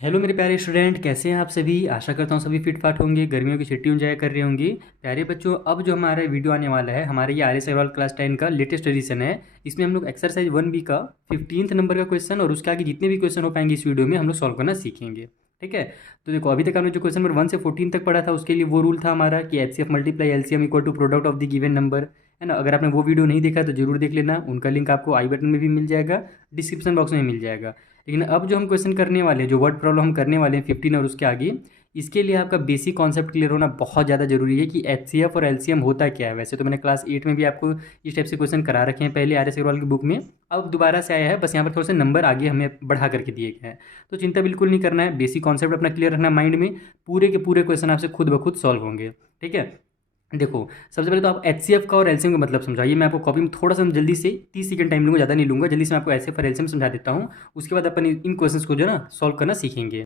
Hello मेरे प्यारे student, कैसे हैं आप सभी। आशा करता हूँ सभी फिट फाट होंगे, गर्मियों की छुट्टी एंजॉय कर रहे होंगे। प्यारे बच्चों, अब जो हमारा वीडियो आने वाला है, हमारे ये आर एस अग्रवाल क्लास 10 का लेटेस्ट एडिशन है। इसमें हम लोग एक्सरसाइज 1B का 15th नंबर का क्वेश्चन और उसके आगे जितने भी क्वेश्चन हो पाएंगे इस वीडियो में हम लोग सॉल्व करना सीखेंगे। ठीक है। तो देखो, अभी तक हमने जो क्वेश्चन नंबर 1 से 14 तक पढ़ा था उसके लिए वो रूल था हमारा कि H C F multiply L C M equal to product of the given number, है ना। अगर आपने वो वीडियो नहीं देखा तो जरूर देख लेना, उनका लिंक आपको आई बटन में भी मिल जाएगा, डिस्क्रिप्शन बॉक्स में मिल जाएगा। लेकिन अब जो हम क्वेश्चन करने वाले हैं, जो वर्ड प्रॉब्लम हम करने वाले हैं 15 और उसके आगे, इसके लिए आपका बेसिक कॉन्सेप्ट क्लियर होना बहुत ज़्यादा जरूरी है कि एच सी एफ और एल सी एम होता क्या है। वैसे तो मैंने क्लास 8 में भी आपको इस टाइप से क्वेश्चन करा रखे हैं पहले आर एस अग्रवाल की बुक में। अब दोबारा से आया है, बस यहाँ पर थोड़े से नंबर आगे हमें बढ़ा करके दिए गए हैं। तो चिंता बिल्कुल नहीं करना है, बेसिक कॉन्सेप्ट अपना क्लियर रखना माइंड में। पूरे के पूरे क्वेश्चन आपसे खुद ब खुद सॉल्व होंगे। ठीक है। देखो, सबसे पहले तो आप एच सी एफ का और एलसीएम का मतलब समझाइए। मैं आपको कॉपी में थोड़ा सा जल्दी से 30 सेकंड टाइम लूँगा, ज़्यादा नहीं लूँगा। जल्दी से मैं आपको एच सी एफ और एलसीएम समझा देता हूँ। उसके बाद अपन इन क्वेश्चंस को जो है ना सॉल्व करना सीखेंगे।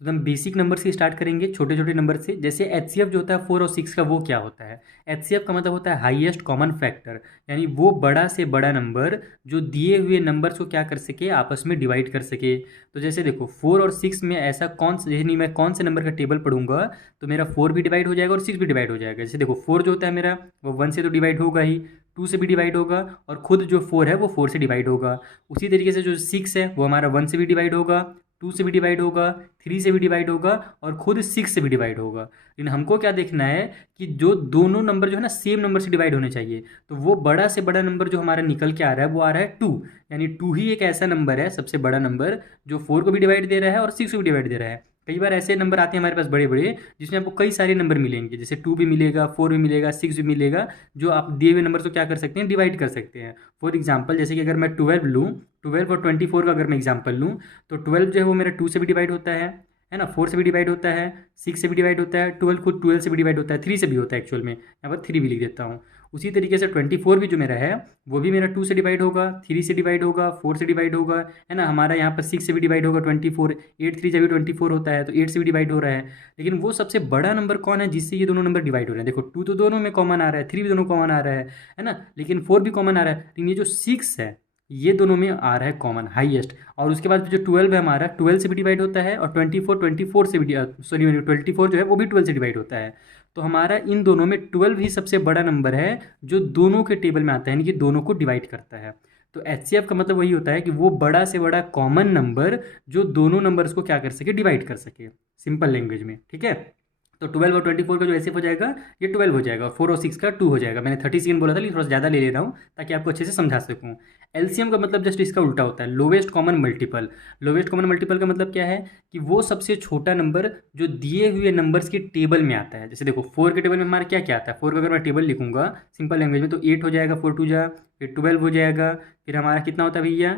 तो हम बेसिक नंबर से स्टार्ट करेंगे, छोटे छोटे नंबर से। जैसे एच सी एफ जो होता है 4 और 6 का, वो क्या होता है। एच सी एफ का मतलब होता है हाईएस्ट कॉमन फैक्टर, यानी वो बड़ा से बड़ा नंबर जो दिए हुए नंबर्स को क्या कर सके, आपस में डिवाइड कर सके। तो जैसे देखो, 4 और 6 में ऐसा कौन से, यानी मैं कौन से नंबर का टेबल पढ़ूंगा तो मेरा 4 भी डिवाइड हो जाएगा और 6 भी डिवाइड हो जाएगा। जैसे देखो, 4 जो होता है मेरा, वो 1 से तो डिवाइड होगा ही, 2 से भी डिवाइड होगा, और खुद जो 4 है वो 4 से डिवाइड होगा। उसी तरीके से जो 6 है वो हमारा 1 से भी डिवाइड होगा, 2 से भी डिवाइड होगा, 3 से भी डिवाइड होगा, और खुद 6 से भी डिवाइड होगा। लेकिन हमको क्या देखना है कि जो दोनों नंबर जो है ना सेम नंबर से डिवाइड होने चाहिए। तो वो बड़ा से बड़ा नंबर जो हमारा निकल के आ रहा है वो आ रहा है 2। यानी 2 ही एक ऐसा नंबर है, सबसे बड़ा नंबर, जो 4 को भी डिवाइड दे रहा है और 6 को भी डिवाइड दे रहा है। कई बार ऐसे नंबर आते हैं हमारे पास बड़े बड़े, जिसमें आपको कई सारे नंबर मिलेंगे, जैसे 2 भी मिलेगा, 4 भी मिलेगा, 6 भी मिलेगा, जो आप दिए हुए नंबर को क्या कर सकते हैं, डिवाइड कर सकते हैं। फॉर एग्जाम्पल, जैसे कि अगर मैं 12 लूँ, 12 और 24 का अगर मैं एग्जाम्पल लूँ, तो 12 जो है वो मेरा 2 से भी डिवाइड होता है ना, 4 से भी डिवाइड होता है, 6 से भी डिवाइड होता है, 12 खुद 12 से भी डिवाइड होता है, 3 से भी होता है एक्चुअल में, यहाँ पर 3 भी लिख देता हूँ। उसी तरीके से 24 भी जो मेरा है वो भी मेरा 2 से डिवाइड होगा, 3 से डिवाइड होगा, 4 से डिवाइड होगा, है ना। हमारा यहाँ पर 6 से भी डिवाइड होगा 24, 8 3 जब भी 24 होता है तो 8 से भी डिवाइड हो रहा है। लेकिन वो सबसे बड़ा नंबर कौन है जिससे ये दोनों नंबर डिवाइड हो रहे हैं। देखो, 2 तो दोनों में कॉमन आ रहा है, 3 भी दोनों कॉमन आ रहा है ना, लेकिन 4 भी कॉमन आ रहा है। लेकिन ये जो 6 है ये दोनों में आ रहा है कॉमन, हाईएस्ट। और उसके बाद जो 12 है हमारा, 12 से भी डिवाइड होता है, और 24 से भी, सॉरी 24 जो है वो भी 12 से डिवाइड होता है। तो हमारा इन दोनों में 12 ही सबसे बड़ा नंबर है जो दोनों के टेबल में आता है, यानी कि दोनों को डिवाइड करता है। तो एच सी एफ का मतलब वही होता है कि वो बड़ा से बड़ा कॉमन नंबर जो दोनों नंबर्स को क्या कर सके, डिवाइड कर सके, सिंपल लैंग्वेज में। ठीक है। तो 12 और 24 का जो एच सी एफ हो जाएगा, ये 12 हो जाएगा, 4 और 6 का 2 हो जाएगा। मैंने 30 सेकंड बोला था, लेकिन थोड़ा ज़्यादा ले ले रहा हूँ ताकि आपको अच्छे से समझा सकूँ। एलसीएम का मतलब जस्ट इसका उल्टा होता है, lowest common multiple. Lowest common multiple का मतलब क्या है कि वो सबसे छोटा नंबर जो दिए हुए नंबर्स के टेबल में आता है। जैसे देखो, 4 के टेबल में हमारा क्या क्या आता है, 4 का अगर मैं टेबल लिखूंगा सिंपल लैंग्वेज में तो 8 हो जाएगा, 4 2 जा, फिर 12 हो जाएगा, फिर हमारा कितना होता है भैया,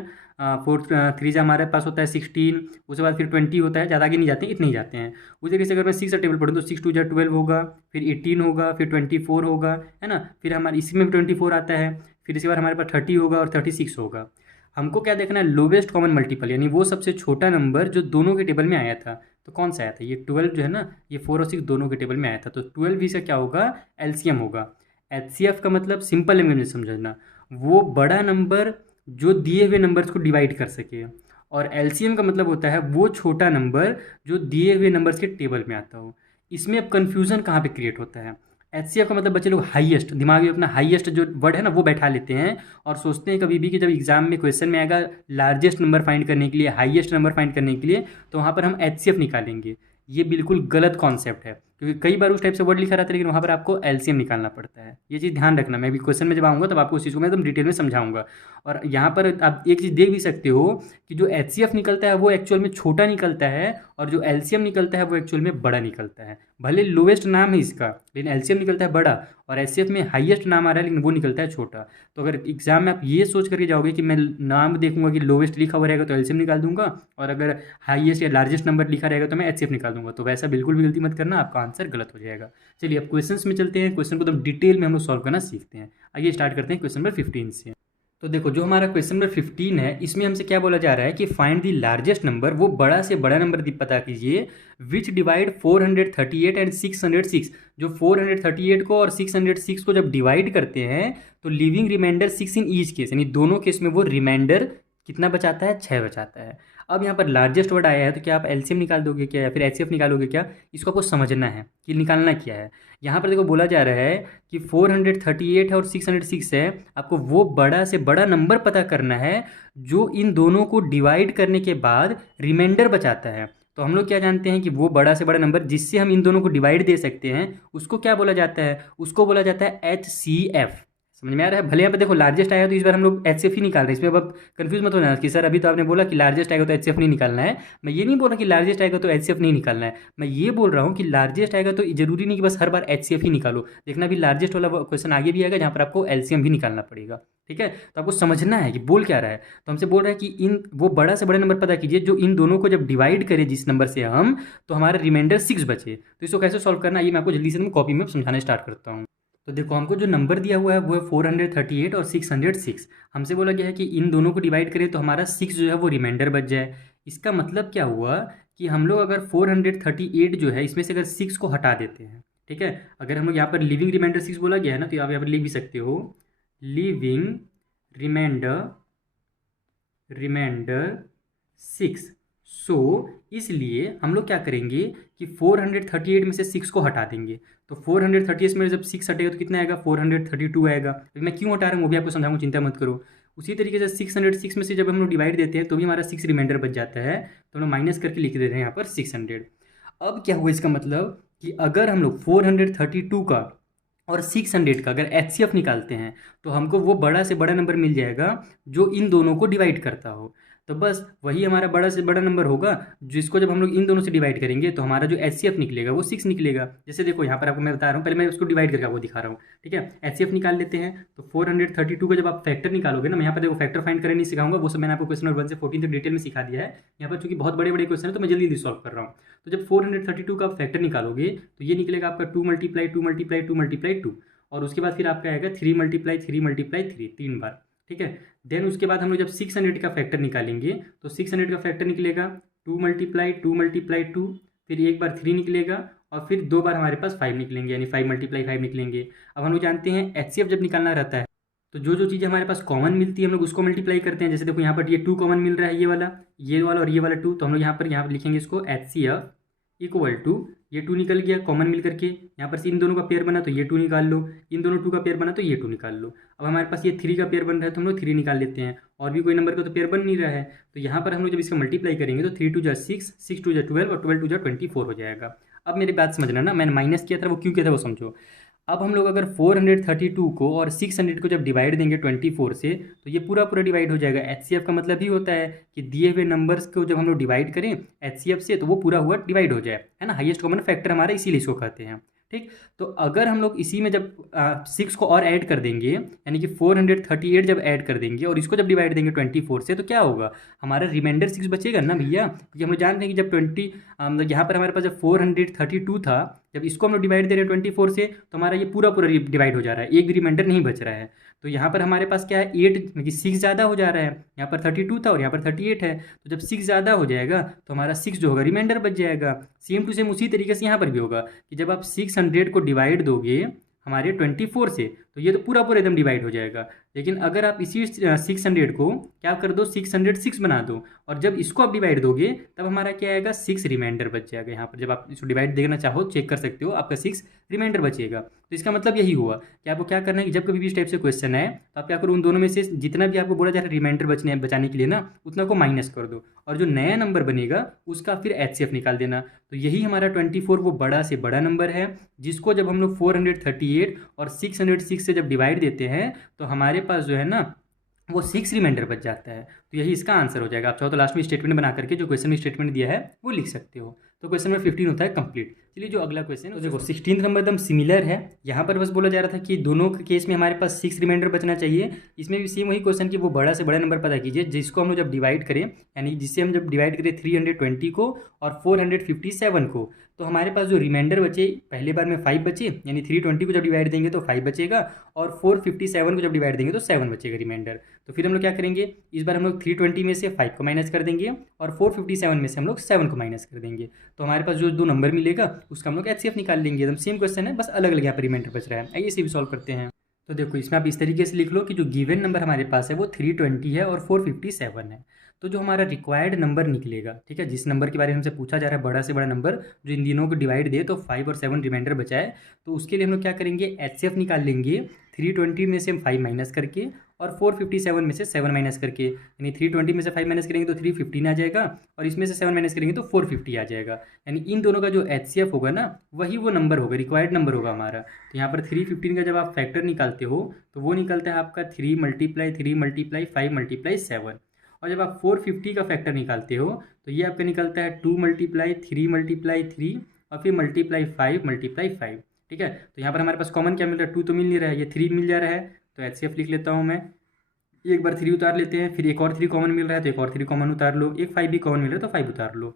4 3 जा हमारे पास होता है 16, उसके बाद फिर 20 होता है, ज़्यादा आगे नहीं जाते हैं, इतने ही जाते हैं। उसी तरीके से अगर मैं 6 का टेबल पढ़ूँ तो 6 2 जा 12 होगा, फिर 18 होगा, फिर 24 होगा, है ना। फिर हमारे इसमें भी 24 आता है, फिर इसके बाद हमारे पास 30 होगा और 36 होगा। हमको क्या देखना है, लोवेस्ट कॉमन मल्टीपल, यानी वो सबसे छोटा नंबर जो दोनों के टेबल में आया था। तो कौन सा आया था, ये 12 जो है ना, ये 4 और 6 दोनों के टेबल में आया था, तो 12 भी से क्या होगा, एलसीएम होगा। एच सी एफ का मतलब सिंपल लैंग्वेज में समझना, वो बड़ा नंबर जो दिए हुए नंबर्स को डिवाइड कर सके। और एलसीएम का मतलब होता है वो छोटा नंबर जो दिए हुए नंबर्स के टेबल में आता हो। इसमें अब कन्फ्यूज़न कहाँ पे क्रिएट होता है, एच सी एफ का मतलब बच्चे लोग हाईएस्ट, दिमाग में अपना हाईएस्ट जो वर्ड है ना वो बैठा लेते हैं, और सोचते हैं कभी भी कि जब एग्जाम में क्वेश्चन में आएगा लार्जेस्ट नंबर फाइंड करने के लिए, हाईएस्ट नंबर फाइंड करने के लिए, तो वहाँ पर हम एच सी एफ निकालेंगे। ये बिल्कुल गलत कॉन्सेप्ट है, क्योंकि कई बार उस टाइप से वर्ड लिखा रहता है लेकिन वहाँ पर आपको एलसीएम निकालना पड़ता है। ये चीज़ ध्यान रखना, मैं भी क्वेश्चन में जब आऊँगा तब आपको उस चीज़ को मैं एकदम डिटेल में समझाऊंगा। और यहाँ पर आप एक चीज़ देख भी सकते हो कि जो एच सी एफ निकलता है वो एक्चुअल में छोटा निकलता है, और जो एलसीएम निकलता है वो एक्चुअल में बड़ा निकलता है। भले लोवेस्ट नाम है इसका, लेकिन एलसीएम निकलता है बड़ा, और एचसीएफ में हाईएस्ट नाम आ रहा है लेकिन वो निकलता है छोटा। तो अगर एग्जाम में आप ये सोच करके जाओगे कि मैं नाम देखूंगा कि लोवेस्ट लिखा हुआ रहेगा तो एलसीएम निकाल दूंगा, और अगर हाईएस्ट या लार्जेस्ट नंबर लिखा रहेगा तो मैं एचसीएफ निकाल दूंगा, तो वैसा बिल्कुल भी गलती मत करना, आपका आंसर गलत हो जाएगा। चलिए अब क्वेश्चंस में चलते हैं, क्वेश्चन को एकदम डिटेल में हम लोग सॉल्व करना सीखते हैं। आइए स्टार्ट करते हैं क्वेश्चन नंबर 15 से। तो देखो, जो हमारा क्वेश्चन नंबर 15 है इसमें हमसे क्या बोला जा रहा है कि फाइंड द लार्जेस्ट नंबर, वो बड़ा से बड़ा नंबर पता कीजिए, विच डिवाइड 438 एंड 606। जो 438 को और 606 को जब डिवाइड करते हैं तो leaving remainder 6 in each case, यानी दोनों केस में वो रिमाइंडर कितना बचाता है, 6 बचाता है। अब यहाँ पर लार्जेस्ट वर्ड आया है तो क्या आप एलसीएम निकाल दोगे क्या, या फिर एचसीएफ निकालोगे क्या, इसको आपको समझना है कि निकालना क्या है। यहाँ पर देखो बोला जा रहा है कि 438 है और 606 है, आपको वो बड़ा से बड़ा नंबर पता करना है जो इन दोनों को डिवाइड करने के बाद रिमाइंडर बचाता है। तो हम लोग क्या जानते हैं कि वो बड़ा से बड़ा नंबर जिससे हम इन दोनों को डिवाइड दे सकते हैं उसको क्या बोला जाता है, उसको बोला जाता है HCF। समझ में आ रहा है। भले यहाँ पे देखो लार्जेस्ट आएगा तो इस बार हम लोग HCF ही निकाल रहे हैं, इसमें अब कंफ्यूज मत होना कि सर अभी तो आपने बोला कि लार्जेस्ट आएगा तो HCF नहीं निकालना है। मैं ये नहीं बोल रहा कि लार्जेस्ट आएगा तो HCF नहीं निकालना है, मैं ये बोल रहा हूँ कि लार्जेस्ट आएगा तो जरूरी नहीं कि बस हर बार HCF ही निकालो। देखना भी लार्जेस्ट वाला क्वेश्चन आगे भी आएगा जहाँ पर आपको LCM भी निकालना पड़ेगा। ठीक है, तो आपको समझना है कि बोल क्या रहा है। तो हमसे बोल रहा है कि इन वो बड़ा से बड़ा नंबर पता कीजिए जो इन दोनों को जब डिवाइड करें जिस नंबर से हम, तो हमारा रिमाइंडर 6 बचे। तो इसको कैसे सॉल्व करना है ये मैं आपको जल्दी से कॉपी में समझाना स्टार्ट करता हूँ। तो देखो हमको जो नंबर दिया हुआ है वो है 438 और 606। हमसे बोला गया है कि इन दोनों को डिवाइड करें तो हमारा 6 जो है वो रिमाइंडर बच जाए। इसका मतलब क्या हुआ कि हम लोग अगर 438 जो है इसमें से अगर 6 को हटा देते हैं, ठीक है, अगर हम लोग यहाँ पर लिविंग रिमाइंडर 6 बोला गया है ना, तो आप यहाँ पर लिख भी सकते हो लिविंग रिमाइंडर 6। सो इसलिए हम लोग क्या करेंगे कि 438 में से 6 को हटा देंगे। तो 438 में जब 6 हटेगा तो कितना आएगा, 432 आएगा। तो मैं क्यों हटा रहा हूँ वो भी आपको समझाऊंगा, चिंता मत करो। उसी तरीके से 606 में से जब हम लोग डिवाइड देते हैं तो भी हमारा 6 रिमाइंडर बच जाता है, तो हम लोग माइनस करके लिख दे रहे हैं यहाँ पर 600। अब क्या हुआ इसका मतलब कि अगर हम लोग 432 का और 600 का अगर HCF निकालते हैं तो हमको वो बड़ा से बड़ा नंबर मिल जाएगा जो इन दोनों को डिवाइड करता हो। तो बस वही हमारा बड़ा से बड़ा नंबर होगा जिसको जब हम लोग इन दोनों से डिवाइड करेंगे तो हमारा जो HCF निकलेगा वो 6 निकलेगा। जैसे देखो यहाँ पर आपको मैं बता रहा हूँ, पहले मैं उसको डिवाइड करके आपको दिखा रहा हूँ। ठीक है, HCF निकाल लेते हैं। तो 432 का जब आप फैक्टर निकालोगे ना, मैं यहाँ पर देखो फैक्टर फाइंड करने नहीं सिखाऊंगा, वो सब मैंने आपको क्वेश्चन नंबर 1 से 14 तक डिटेल में सिखा दिया है। यहाँ पर चूंकि बहुत बड़े बड़े क्वेश्चन है तो मैं जल्दी सॉल्व कर रहा हूँ। तो जब 432 का आप फैक्टर निकालोगे तो ये निकलेगा आपका 2 × 2 × 2 × 2, और उसके बाद फिर आपका आएगा 3 × 3 × 3 3 बार। ठीक है, देन उसके बाद हम लोग जब 600 का फैक्टर निकालेंगे तो 600 का फैक्टर निकलेगा 2 × 2 × 2, फिर एक बार 3 निकलेगा और फिर 2 बार हमारे पास 5 निकलेंगे, यानी 5 × 5 निकलेंगे। अब हम लोग जानते हैं HCF जब निकालना रहता है तो जो जो चीज़ें हमारे पास कॉमन मिलती है हम लोग उसको मल्टीप्लाई करते हैं। जैसे देखो यहाँ पर ये 2 कॉमन मिल रहा है, ये वाला और ये वाला 2, तो हम लोग यहाँ पर लिखेंगे इसको HCF इक्वल टू ये 2 निकल गया कॉमन मिल करके, यहाँ पर से इन दोनों का पेयर बना तो ये 2 निकाल लो, इन दोनों 2 का पेयर बना तो ये 2 निकाल लो। अब हमारे पास ये 3 का पेयर बन रहा है तो हम लोग 3 निकाल लेते हैं, और भी कोई नंबर का तो पेयर बन नहीं रहा है। तो यहाँ पर हम लोग जब इसका मल्टीप्लाई करेंगे तो 3 × 2 = 6, 6 × 2 = 12 और 12 × 2 = 24 हो जाएगा। अब मेरी बात समझना ना, मैंने माइनस किया था वो क्यों किया था वो समझो। अब हम लोग अगर 432 को और 600 को जब डिवाइड देंगे 24 से तो ये पूरा पूरा डिवाइड हो जाएगा। HCF का मतलब ही होता है कि दिए हुए नंबर्स को जब हम लोग डिवाइड करें HCF से तो वो पूरा हुआ डिवाइड हो जाए, है ना। हाईएस्ट कॉमन फैक्टर हमारा इसीलिए इसको कहते हैं। ठीक, तो अगर हम लोग इसी में जब 6 को और ऐड कर देंगे, यानी कि 438 जब ऐड कर देंगे और इसको जब डिवाइड देंगे 24 से, तो क्या होगा, हमारा रिमाइंडर 6 बचेगा ना भैया। क्योंकि हम लोग जानते हैं कि जब मतलब यहाँ पर हमारे पास जब 432 था, जब इसको हम लोग डिवाइड दे रहे हैं 24 से तो हमारा ये पूरा पूरा डिवाइड हो जा रहा है, एक भी रिमाइंडर नहीं बच रहा है। तो यहाँ पर हमारे पास क्या है 8, मतलब 6 ज़्यादा हो जा रहा है। यहाँ पर 32 था और यहाँ पर 38 है, तो जब 6 ज़्यादा हो जाएगा तो हमारा 6 जो होगा रिमाइंडर बच जाएगा। सेम टू सेम उसी तरीके से यहाँ पर भी होगा कि जब आप 600 को डिवाइड दोगे हमारे 24 से तो ये तो पूरा पूरा एकदम डिवाइड हो जाएगा। लेकिन अगर आप इसी 600 को क्या कर दो 606 बना दो, और जब इसको आप डिवाइड दोगे तब हमारा क्या आएगा 6 रिमाइंडर बच जाएगा। यहाँ पर जब आप इसको डिवाइड देखना चाहो चेक कर सकते हो, आपका 6 रिमाइंडर बचेगा। तो इसका मतलब यही हुआ कि आपको क्या करना है कि जब कभी भी इस टाइप से क्वेश्चन है तो आप क्या करो, उन दोनों में से जितना भी आपको बोला जा रहा है रिमाइंडर बचाने के लिए ना, उतना को माइनस कर दो, और जो नया नंबर बनेगा उसका फिर HCF निकाल देना। तो यही हमारा 24 वो बड़ा से बड़ा नंबर है जिसको जब हम लोग 438 और 606 से जब डिवाइड देते हैं तो हमारे पास जो है ना वो 6 रिमाइंडर बच जाता है। तो यही इसका आंसर हो जाएगा। आप चाहो तो लास्ट में स्टेटमेंट बना करके जो क्वेश्चन में स्टेटमेंट दिया है वो लिख सकते हो। तो क्वेश्चन नंबर 15 होता है कंप्लीट। चलिए जो अगला क्वेश्चन है तो देखो 16 नंबर एकदम सिमिलर है। यहाँ पर बस बोला जा रहा था कि दोनों केस में हमारे पास 6 रिमाइंडर बचना चाहिए। इसमें भी सेम वही क्वेश्चन कि वो बड़ा से बड़ा नंबर पता कीजिए जिसको हम लोग जब डिवाइड करें, यानी जिससे हम जब डिवाइड करें 320 को और 457 को, तो हमारे पास जो रिमाइंडर बचे पहले बार में 5 बचे, यानी 320 को जब डिवाइड देंगे तो 5 बचेगा और 457 को जब डिवाइड देंगे तो 7 बचेगा रिमाइंडर। तो फिर हम लोग क्या करेंगे, इस बार हम लोग 320 में से 5 को माइनस कर देंगे और 457 में से हम लोग 7 को माइनस कर देंगे। तो हमारे पास जो दो नंबर मिलेगा उसका हम लोग HCF निकाल लेंगे। एकदम सेम क्वेश्चन है, बस अलग अलग यहाँ पर रिमाइंडर बच रहा है। आइए इसे भी सॉल्व करते हैं। तो देखो इसमें आप इस तरीके से लिख लो कि जो गिवन नंबर हमारे पास है वो 320 है और 457 है। तो जो हमारा रिक्वायर्ड नंबर निकलेगा, ठीक है, जिस नंबर के बारे में हमसे पूछा जा रहा है बड़ा से बड़ा नंबर जो इन दिनों को डिवाइड दे तो 5 और 7 रिमाइंडर बचाए, तो उसके लिए हम लोग क्या करेंगे, एचसीएफ निकाल लेंगे 320 में से हम 5 माइनस करके और 457 में से 7 माइनस करके, यानी 320 में से 5 माइनस करेंगे तो 315 आ जाएगा और इसमें से 7 माइनस करेंगे तो 450 आ जाएगा। यानी इन दोनों का जो एचसीएफ होगा ना वही वो नंबर होगा, रिक्वायर्ड नंबर होगा हमारा। तो यहाँ पर 315 का जब आप फैक्टर निकालते हो तो वो निकलता है आपका 3 मल्टीप्लाई 3 मल्टीप्लाई 5 मल्टीप्लाई 7, और जब आप 450 का फैक्टर निकालते हो तो ये आपका निकलता है 2 मल्टीप्लाई 3 मल्टीप्लाई 3 और फिर मल्टीप्लाई 5 मल्टीप्लाई 5। ठीक है, तो यहाँ पर हमारे पास कॉमन क्या मिल रहा है, 2 तो मिल नहीं रहा है, ये 3 मिल जा रहा है, तो एचसीएफ लिख लेता हूँ मैं। एक बार 3 उतार लेते हैं, फिर एक और 3 कॉमन मिल रहा है तो एक और 3 कॉमन उतार लो, एक 5 भी कॉमन मिल रहा है तो 5 उतार लो।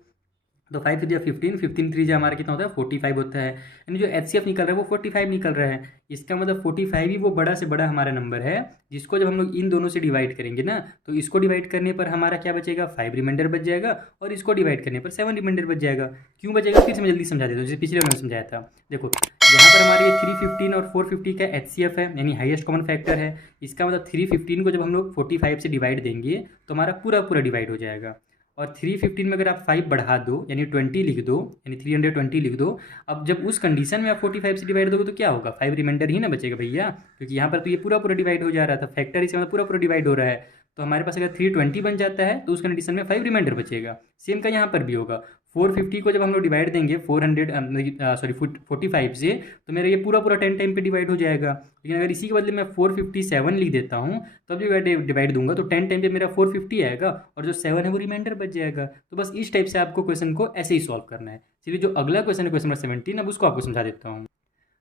तो 5 3 15, 15 3 हमारा कितना होता है 45 होता है, यानी जो एचसीएफ निकल रहा है वो 45 निकल रहा है। इसका मतलब 45 ही वो बड़ा से बड़ा हमारा नंबर है जिसको जब हम लोग इन दोनों से डिवाइड करेंगे ना तो इसको डिवाइड करने पर हमारा क्या बचेगा, 5 रिमाइंडर बच जाएगा और इसको डिवाइड करने पर 7 रिमाइंडर बच जाएगा। क्यों बचेगा फिर से मैं जल्दी समझा देता हूँ, जैसे पिछले वाले में समझाया था। देखो यहाँ पर हमारे 315 और 450 का एचसीएफ है यानी हाईएस्ट कॉमन फैक्टर है। इसका मतलब 315 को जब हम लोग 45 से डिवाइड देंगे तो हमारा पूरा पूरा डिवाइड हो जाएगा, और 315 में अगर आप 5 बढ़ा दो यानी 20 लिख दो, यानी 320 लिख दो। अब जब उस कंडीशन में आप 45 से डिवाइड दोगे तो क्या होगा, 5 रिमाइंडर ही ना बचेगा भैया, क्योंकि यहाँ पर तो ये पूरा पूरा डिवाइड हो जा रहा था, फैक्टर इसका मतलब पूरा पूरा डिवाइड हो रहा है। तो हमारे पास अगर 320 बन जाता है तो उस कंडीशन में 5 रिमाइंडर बचेगा। सेम का यहाँ पर भी होगा, 450 को जब हम लोग डिवाइड देंगे 45 से तो मेरा ये पूरा पूरा 10 टाइम पे डिवाइड हो जाएगा। लेकिन अगर इसी के बदले मैं 457 लिख देता हूँ तब जब डिवाइड दूंगा तो 10 टाइम पे मेरा 450 आएगा और जो 7 है वो रिमाइंडर बच जाएगा। तो बस इस टाइप से आपको क्वेश्चन को ऐसे ही सॉल्व करना है। चलिए जो अगला क्वेश्चन है क्वेश्चन नंबर 17, अब उसको आपको समझा देता हूँ।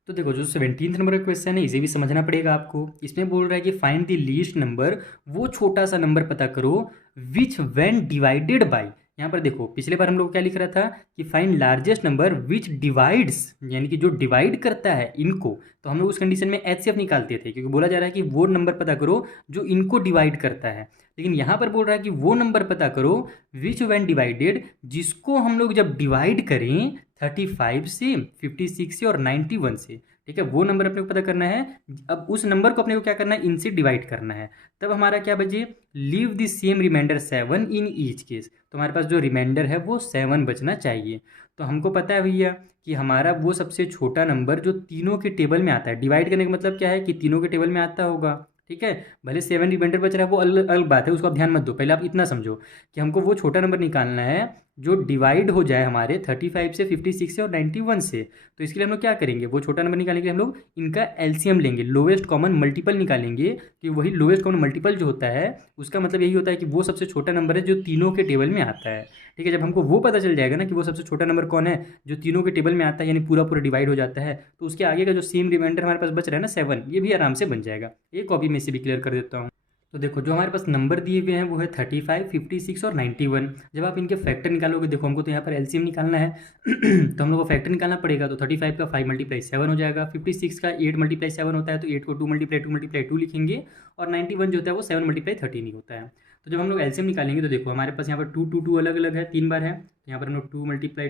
तो देखो जो 17th नंबर का क्वेश्चन है इसे भी समझना पड़ेगा आपको। इसमें बोल रहा है कि फाइंड द लीस्ट नंबर, वो छोटा सा नंबर पता करो विच व्हेन डिवाइडेड बाय। यहाँ पर देखो पिछले बार हम लोग क्या लिख रहा था कि find largest number which divides, यानी कि जो डिवाइड करता है इनको, तो हम लोग उस कंडीशन में एचसीएफ निकालते थे क्योंकि बोला जा रहा है कि वो नंबर पता करो जो इनको डिवाइड करता है। लेकिन यहाँ पर बोल रहा है कि वो नंबर पता करो विच व्हेन डिवाइडेड, जिसको हम लोग जब डिवाइड करें 35 से, 56 से और 91 से। ठीक है, वो नंबर अपने को पता करना है। अब उस नंबर को अपने को क्या करना है, इनसे डिवाइड करना है। तब हमारा क्या बचे, leave the same remainder 7 in each case. तो हमारे पास जो रिमाइंडर है वो 7 बचना चाहिए। तो हमको पता है भैया कि हमारा वो सबसे छोटा नंबर जो तीनों के टेबल में आता है, डिवाइड करने का मतलब क्या है कि तीनों के टेबल में आता होगा। ठीक है, भले 7 रिमाइंडर बच रहा है वो अलग अलग बात है, उसको आप ध्यान मत दो। पहले आप इतना समझो कि हमको वो छोटा नंबर निकालना है जो डिवाइड हो जाए हमारे 35 से, 56 से और 91 से। तो इसके लिए हम लोग क्या करेंगे, वो छोटा नंबर निकालने के लिए हम लोग इनका एलसीएम लेंगे, लोएस्ट कॉमन मल्टीपल निकालेंगे। कि वही लोएस्ट कॉमन मल्टीपल जो होता है उसका मतलब यही होता है कि वो सबसे छोटा नंबर है जो तीनों के टेबल में आता है। ठीक है, जब हमको वो पता चल जाएगा ना कि वो सबसे छोटा नंबर कौन है जो तीनों के टेबल में आता है यानी पूरा पूरा डिवाइड हो जाता है, तो उसके आगे का जो सेम रिमाइंडर हमारे पास बच रहा है ना 7, ये भी आराम से बन जाएगा। एक कॉपी में से भी क्लियर कर देता हूँ। तो देखो जो हमारे पास नंबर दिए हुए हैं वो है 35, 56 और 91। जब आप इनके फैक्टर निकालोगे, देखो हमको तो यहाँ पर एलसीएम निकालना है तो हम लोग को फैक्टर निकालना पड़ेगा। तो 35 का 5 मल्टीप्लाई 7 हो जाएगा, 56 का 8 मल्टीप्लाई 7 होता है तो 8 को 2 मल्टीप्लाई 2 लिखेंगे, और 91 जो होता है वो 7 मल्टीप्लाई 13 ही होता है। तो जब हम लोग एलसीएम निकालेंगे तो देखो हमारे पास यहाँ पर 2 2 2 अलग अलग है, 3 बार है, तो यहाँ पर हम लोग 2 मल्टीप्लाई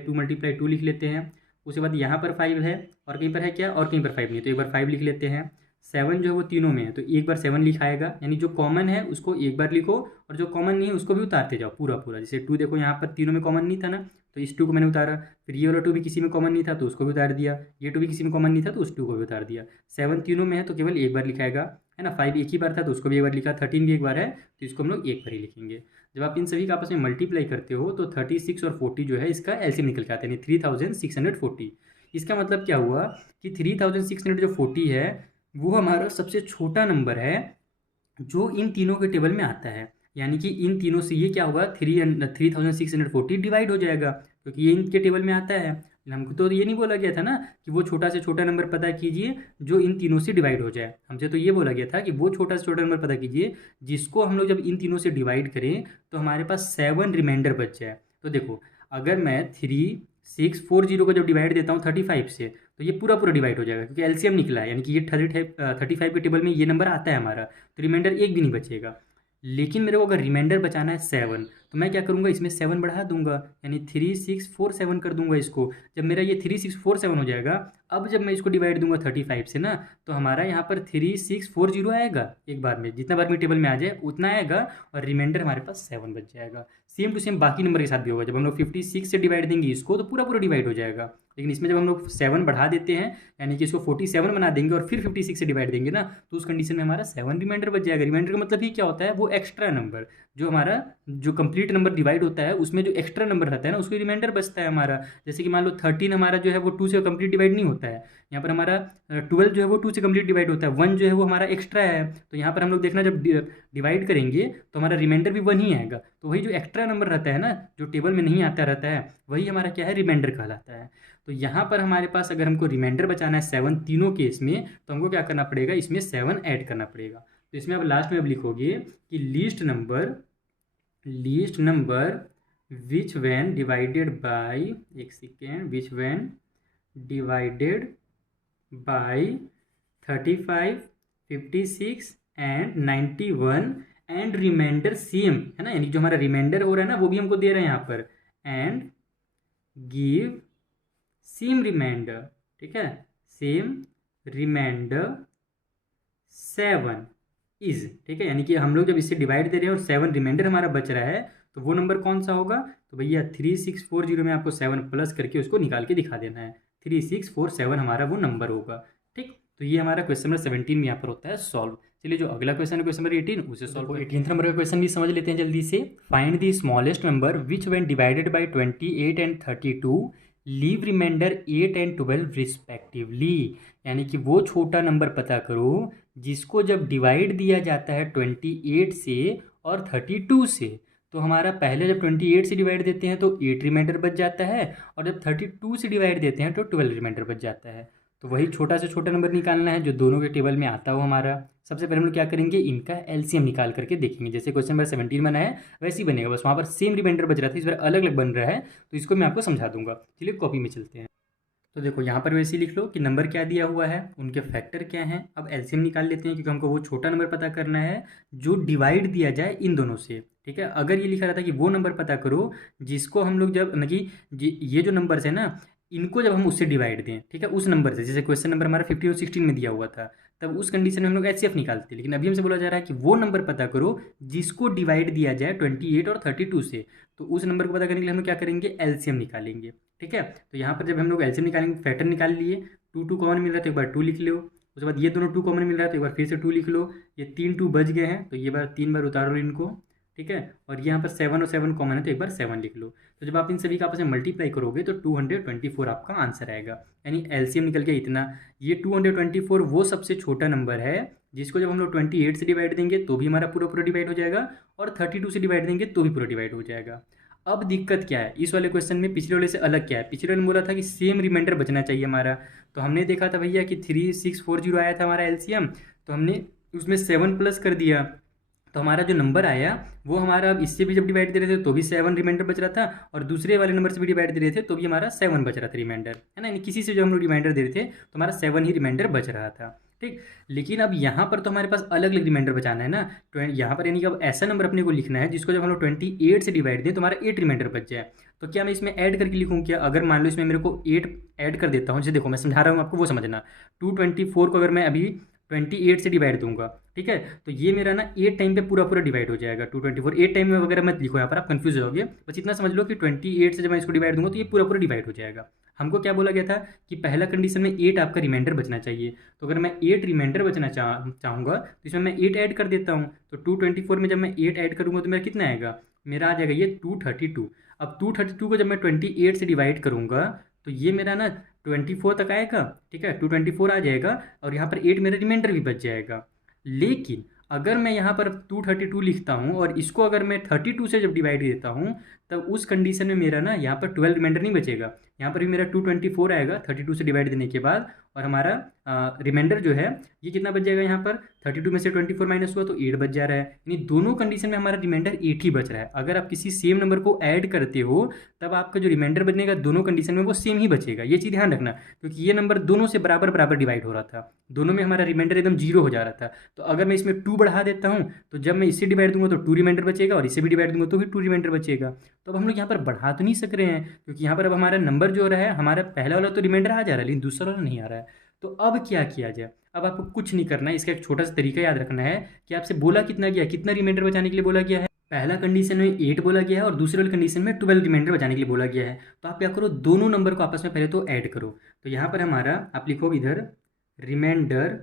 2 लिख लेते हैं। उसके बाद यहाँ पर 5 है और कहीं पर है क्या, और कहीं पर 5 नहीं है, तो एक बार 5 लिख लेते हैं। 7 जो है वो तीनों में है तो एक बार 7 लिखाएगा, यानी जो कॉमन है उसको एक बार लिखो और जो कॉमन नहीं है उसको भी उतारते जाओ पूरा पूरा। जैसे 2 देखो यहाँ पर तीनों में कॉमन नहीं था ना, तो इस 2 को मैंने उतारा, फिर ये वाला 2 भी किसी में कॉमन नहीं था तो उसको भी उतार दिया, ये 2 भी किसी में कॉमन नहीं था तो उस 2 को भी उतार दिया। 7 तीनों में है तो केवल एक बार लिखाएगा, है ना। 5 एक ही बार था तो उसको भी एक बार लिखा, 13 भी एक बार है तो इसको हम लोग एक बार ही लिखेंगे। जब आप इन सभी का आपस में मल्टीप्लाई करते हो तो 36 और 40 जो है इसका एलसीएम निकल के आते हैं, 3640। इसका मतलब क्या हुआ कि 3600 जो 40 है वो हमारा सबसे छोटा नंबर है जो इन तीनों के टेबल में आता है। यानी कि इन तीनों से ये क्या होगा, 3640 डिवाइड हो जाएगा क्योंकि ये इनके टेबल में आता है। हमको तो ये नहीं बोला गया था ना कि वो छोटा से छोटा नंबर पता कीजिए जो इन तीनों से डिवाइड हो जाए, हमसे तो ये बोला गया था कि वो छोटा से छोटा नंबर पता कीजिए जिसको हम लोग जब इन तीनों से डिवाइड करें तो हमारे पास 7 रिमाइंडर बच जाए। तो देखो अगर मैं 3640 को जब डिवाइड देता हूँ 35 से तो ये पूरा पूरा डिवाइड हो जाएगा क्योंकि एलसीएम निकला है, यानी कि ये 35 के टेबल में ये नंबर आता है हमारा, तो रिमाइंडर एक भी नहीं बचेगा। लेकिन मेरे को अगर रिमाइंडर बचाना है 7, तो मैं क्या करूँगा, इसमें 7 बढ़ा दूंगा, यानी 3647 कर दूंगा इसको। जब मेरा ये 3647 हो जाएगा, अब जब मैं इसको डिवाइड दूंगा 35 से ना, तो हमारा यहाँ पर 3640 आएगा, एक बार में जितना बार में टेबल में आ जाए उतना आएगा, और रिमाइंडर हमारे पास 7 बच जाएगा। सेम टू सेम बाकी नंबर के साथ भी होगा। जब हम लोग 56 से डिवाइड देंगे इसको, तो पूरा पूरा डिवाइड हो जाएगा। लेकिन इसमें जब हम लोग 7 बढ़ा देते हैं, यानी कि इसको 47 बना देंगे और फिर 56 से डिवाइड देंगे ना, तो उस कंडीशन में हमारा 7 रिमाइंडर बच जाएगा। रिमाइंडर का मतलब ही क्या होता है, वो एक्स्ट्रा नंबर जो हमारा जो कंप्लीट नंबर डिवाइड होता है उसमें जो एक्स्ट्रा नंबर रहता है ना, उसको रिमाइंडर बचता है हमारा। जैसे कि मान लो 13 हमारा जो है वो 2 से कंप्लीट डिवाइड नहीं होता है, यहाँ पर हमारा 12 जो है वो 2 से कंप्लीट डिवाइड होता है, 1 जो है वो हमारा एक्स्ट्रा है। तो यहाँ पर हम लोग देखना, जब डिवाइड करेंगे तो हमारा रिमाइंडर भी 1 ही आएगा। तो वही जो एक्स्ट्रा नंबर रहता है ना, जो टेबल में नहीं आता रहता है, वही हमारा क्या है, रिमाइंडर कहलाता है। तो यहाँ पर हमारे पास अगर हमको रिमाइंडर बचाना है 7 तीनों केस में, तो हमको क्या करना पड़ेगा, इसमें 7 ऐड करना पड़ेगा। तो इसमें अब लास्ट में अब लिखोगे कि least number which when divided by, एक second, which when divided by 35, 56 and 91 and remainder same है ना, यानी जो हमारा रिमाइंडर हो रहा है ना वो भी हमको दे रहे हैं यहाँ पर, एंड गिव सेम रिमाइंडर, ठीक है, सेम रिमाइंडर 7 इज, ठीक है, यानी कि हम लोग जब इससे डिवाइड दे रहे हैं और 7 रिमाइंडर हमारा बच रहा है, तो वो नंबर कौन सा होगा, तो भैया 3640 में आपको 7 प्लस करके उसको निकाल के दिखा देना है, 3647 हमारा वो नंबर होगा। ठीक, तो ये हमारा क्वेश्चन नंबर 17 में यहाँ पर होता है सॉल्व। चलिए जो अगला क्वेश्चन है क्वेश्चन नंबर 18, उसे सॉल्व 18 नंबर का क्वेश्चन भी समझ लेते हैं जल्दी से। Find the smallest number which when divided bye 28 and 32 leave remainder 8 and 12 respectively, यानी कि वो छोटा नंबर पता करो जिसको जब डिवाइड दिया जाता है 28 से और 32 से, तो हमारा पहले जब 28 से डिवाइड देते हैं तो 8 रिमाइंडर बच जाता है, और जब 32 से डिवाइड देते हैं तो 12 रिमाइंडर बच जाता है। तो वही छोटा से छोटा नंबर निकालना है जो दोनों के टेबल में आता हो हमारा। सबसे पहले हम लोग क्या करेंगे, इनका एलसीएम निकाल करके देखेंगे। जैसे क्वेश्चन नंबर 17 बना है वैसे ही बनेगा, बस वहाँ पर सेम रिमाइंडर बच रहा था, इस बार अलग अलग बन रहा है, तो इसको मैं आपको समझा दूंगा। चलिए कॉपी में चलते हैं। तो देखो यहाँ पर वैसे ही लिख लो कि नंबर क्या दिया हुआ है, उनके फैक्टर क्या हैं। अब एलसीएम निकाल लेते हैं क्योंकि हमको वो छोटा नंबर पता करना है जो डिवाइड दिया जाए इन दोनों से। ठीक है, अगर ये लिखा रहता कि वो नंबर पता करो जिसको हम लोग जब ये जो नंबर्स है ना, इनको जब हम उससे डिवाइड दें, ठीक है, उस नंबर से, जैसे क्वेश्चन नंबर हमारा 15 और 16 में दिया हुआ था, तब उस कंडीशन में हम लोग एचसीएफ निकालते हैं। लेकिन अभी हमसे बोला जा रहा है कि वो नंबर पता करो जिसको डिवाइड दिया जाए 28 और 32 से, तो उस नंबर को पता करने के लिए हम लोग क्या करेंगे, एलसीएम निकालेंगे। ठीक है, तो यहाँ पर जब हम लोग एलसीएम निकालेंगे, फैक्टर निकाल लिए, 2 कॉमन मिल रहा है तो एक बार 2 लिख लो, उसके बाद ये दोनों 2 कॉमन मिल रहा है तो एक बार फिर से 2 लिख लो, ये 3 2 बच गए हैं तो ये बार 3 बार उतारो इनको। ठीक है, और यहाँ पर 7 और 7 कॉमन है तो एक बार 7 लिख लो। तो जब आप इन सभी का आपस में मल्टीप्लाई करोगे तो 224 आपका आंसर आएगा, यानी एलसीएम निकल के इतना। ये 224 वो सबसे छोटा नंबर है जिसको जब हम लोग 28 से डिवाइड देंगे तो भी हमारा पूरा पूरा डिवाइड हो जाएगा, और 32 से डिवाइड देंगे तो भी पूरा डिवाइड हो जाएगा। अब दिक्कत क्या है इस वाले क्वेश्चन में, पिछले वाले से अलग क्या है, पिछले वाले में बोला था कि सेम रिमाइंडर बचना चाहिए हमारा, तो हमने देखा था भैया कि 3640 आया था हमारा एलसीएम, तो हमने उसमें 7 प्लस कर दिया, तो हमारा जो नंबर आया वो हमारा अब इससे भी जब डिवाइड दे रहे थे तो भी 7 रिमाइंडर बच रहा था, और दूसरे वाले नंबर से भी डिवाइड दे रहे थे तो भी हमारा 7 बच रहा था रिमाइंडर, है ना, यानी किसी से जब हम लोग रिमाइंडर दे रहे थे तो हमारा 7 ही रिमाइंडर बच रहा था। ठीक, लेकिन अब यहाँ पर तो हमारे पास अलग अलग रिमाइंडर बचाना है ना, यहाँ पर यानी कि अब ऐसा नंबर अपने को लिखना है जिसको जब हम लोग 28 से डिवाइड दें तो हमारा 8 रिमाइंडर बच जाए। तो क्या मैं इसमें ऐड करके लिखूँ क्या, अगर मान लो इसमें मेरे को 8 ऐड कर देता हूँ, जैसे देखो मैं समझा रहा हूँ आपको वो समझना, 224 को अगर मैं अभी 28 से डिवाइड दूंगा, ठीक है, तो ये मेरा ना 8 टाइम पे पूरा पूरा डिवाइड हो जाएगा। 224 8 टाइम में वगैरह मत लिखो यहाँ पर, आप कंफ्यूज हो जाओगे, बस इतना समझ लो कि 28 से जब मैं इसको डिवाइड दूंगा तो ये पूरा पूरा डिवाइड हो जाएगा। हमको क्या बोला गया था कि पहला कंडीशन में 8 आपका रिमाइंडर बचना चाहिए, तो अगर मैं 8 रिमाइंडर बचना चाहूँगा तो इसमें मैं 8 ऐड कर देता हूँ, तो 224 में जब मैं 8 ऐड करूँगा तो मेरा कितना आएगा, मेरा आ जाएगा ये 232। अब 232 को जब मैं 28 से डिवाइड करूँगा तो ये मेरा ना 24 तक आएगा, ठीक है, 224 आ जाएगा, और यहाँ पर 8 मेरा रिमाइंडर भी बच जाएगा। लेकिन अगर मैं यहाँ पर 232 लिखता हूँ और इसको अगर मैं 32 से जब डिवाइड देता हूँ, तब उस कंडीशन में मेरा ना यहाँ पर 12 रिमाइंडर नहीं बचेगा, यहाँ पर भी मेरा 224 आएगा 32 से डिवाइड देने के बाद, और हमारा रिमाइंडर जो है ये कितना बच जाएगा यहाँ पर 32 में से 24 माइनस हुआ तो 8 बच जा रहा है, यानी दोनों कंडीशन में हमारा रिमाइंडर 8 ही बच रहा है। अगर आप किसी सेम नंबर को ऐड करते हो तब आपका जो रिमाइंडर बनेगा दोनों कंडीशन में वो सेम ही बचेगा, ये चीज़ ध्यान रखना, क्योंकि ये नंबर दोनों से बराबर बराबर डिवाइड हो रहा था, दोनों में हमारा रिमाइंडर एकदम जीरो हो जा रहा था। तो अगर मैं इसमें 2 बढ़ा देता हूँ तो जब मैं इससे डिवाइड दूंगा तो 2 रिमाइंडर बचेगा और इससे भी डिवाइड दूंगा तो भी 2 रिमाइंडर बचेगा। तो अब हम लोग यहाँ पर बढ़ा तो नहीं सक रहे हैं, क्योंकि यहाँ पर अब हमारा नंबर जो हो रहा है हमारा पहला वाला तो रिमाइंडर आ जा रहा है लेकिन दूसरा वाला नहीं आ रहा है। तो अब क्या किया जाए, अब आपको कुछ नहीं करना है, इसका एक छोटा सा तरीका याद रखना है कि आपसे बोला कितना गया, कितना रिमाइंडर बचाने के लिए बोला गया है। पहला कंडीशन में 8 बोला गया है और दूसरे वाली कंडीशन में 12 रिमाइंडर बचाने के लिए बोला गया है। तो आप क्या करो, दोनों नंबर को आपस में पहले तो ऐड करो। तो यहाँ पर हमारा आप लिखोगे इधर रिमाइंडर,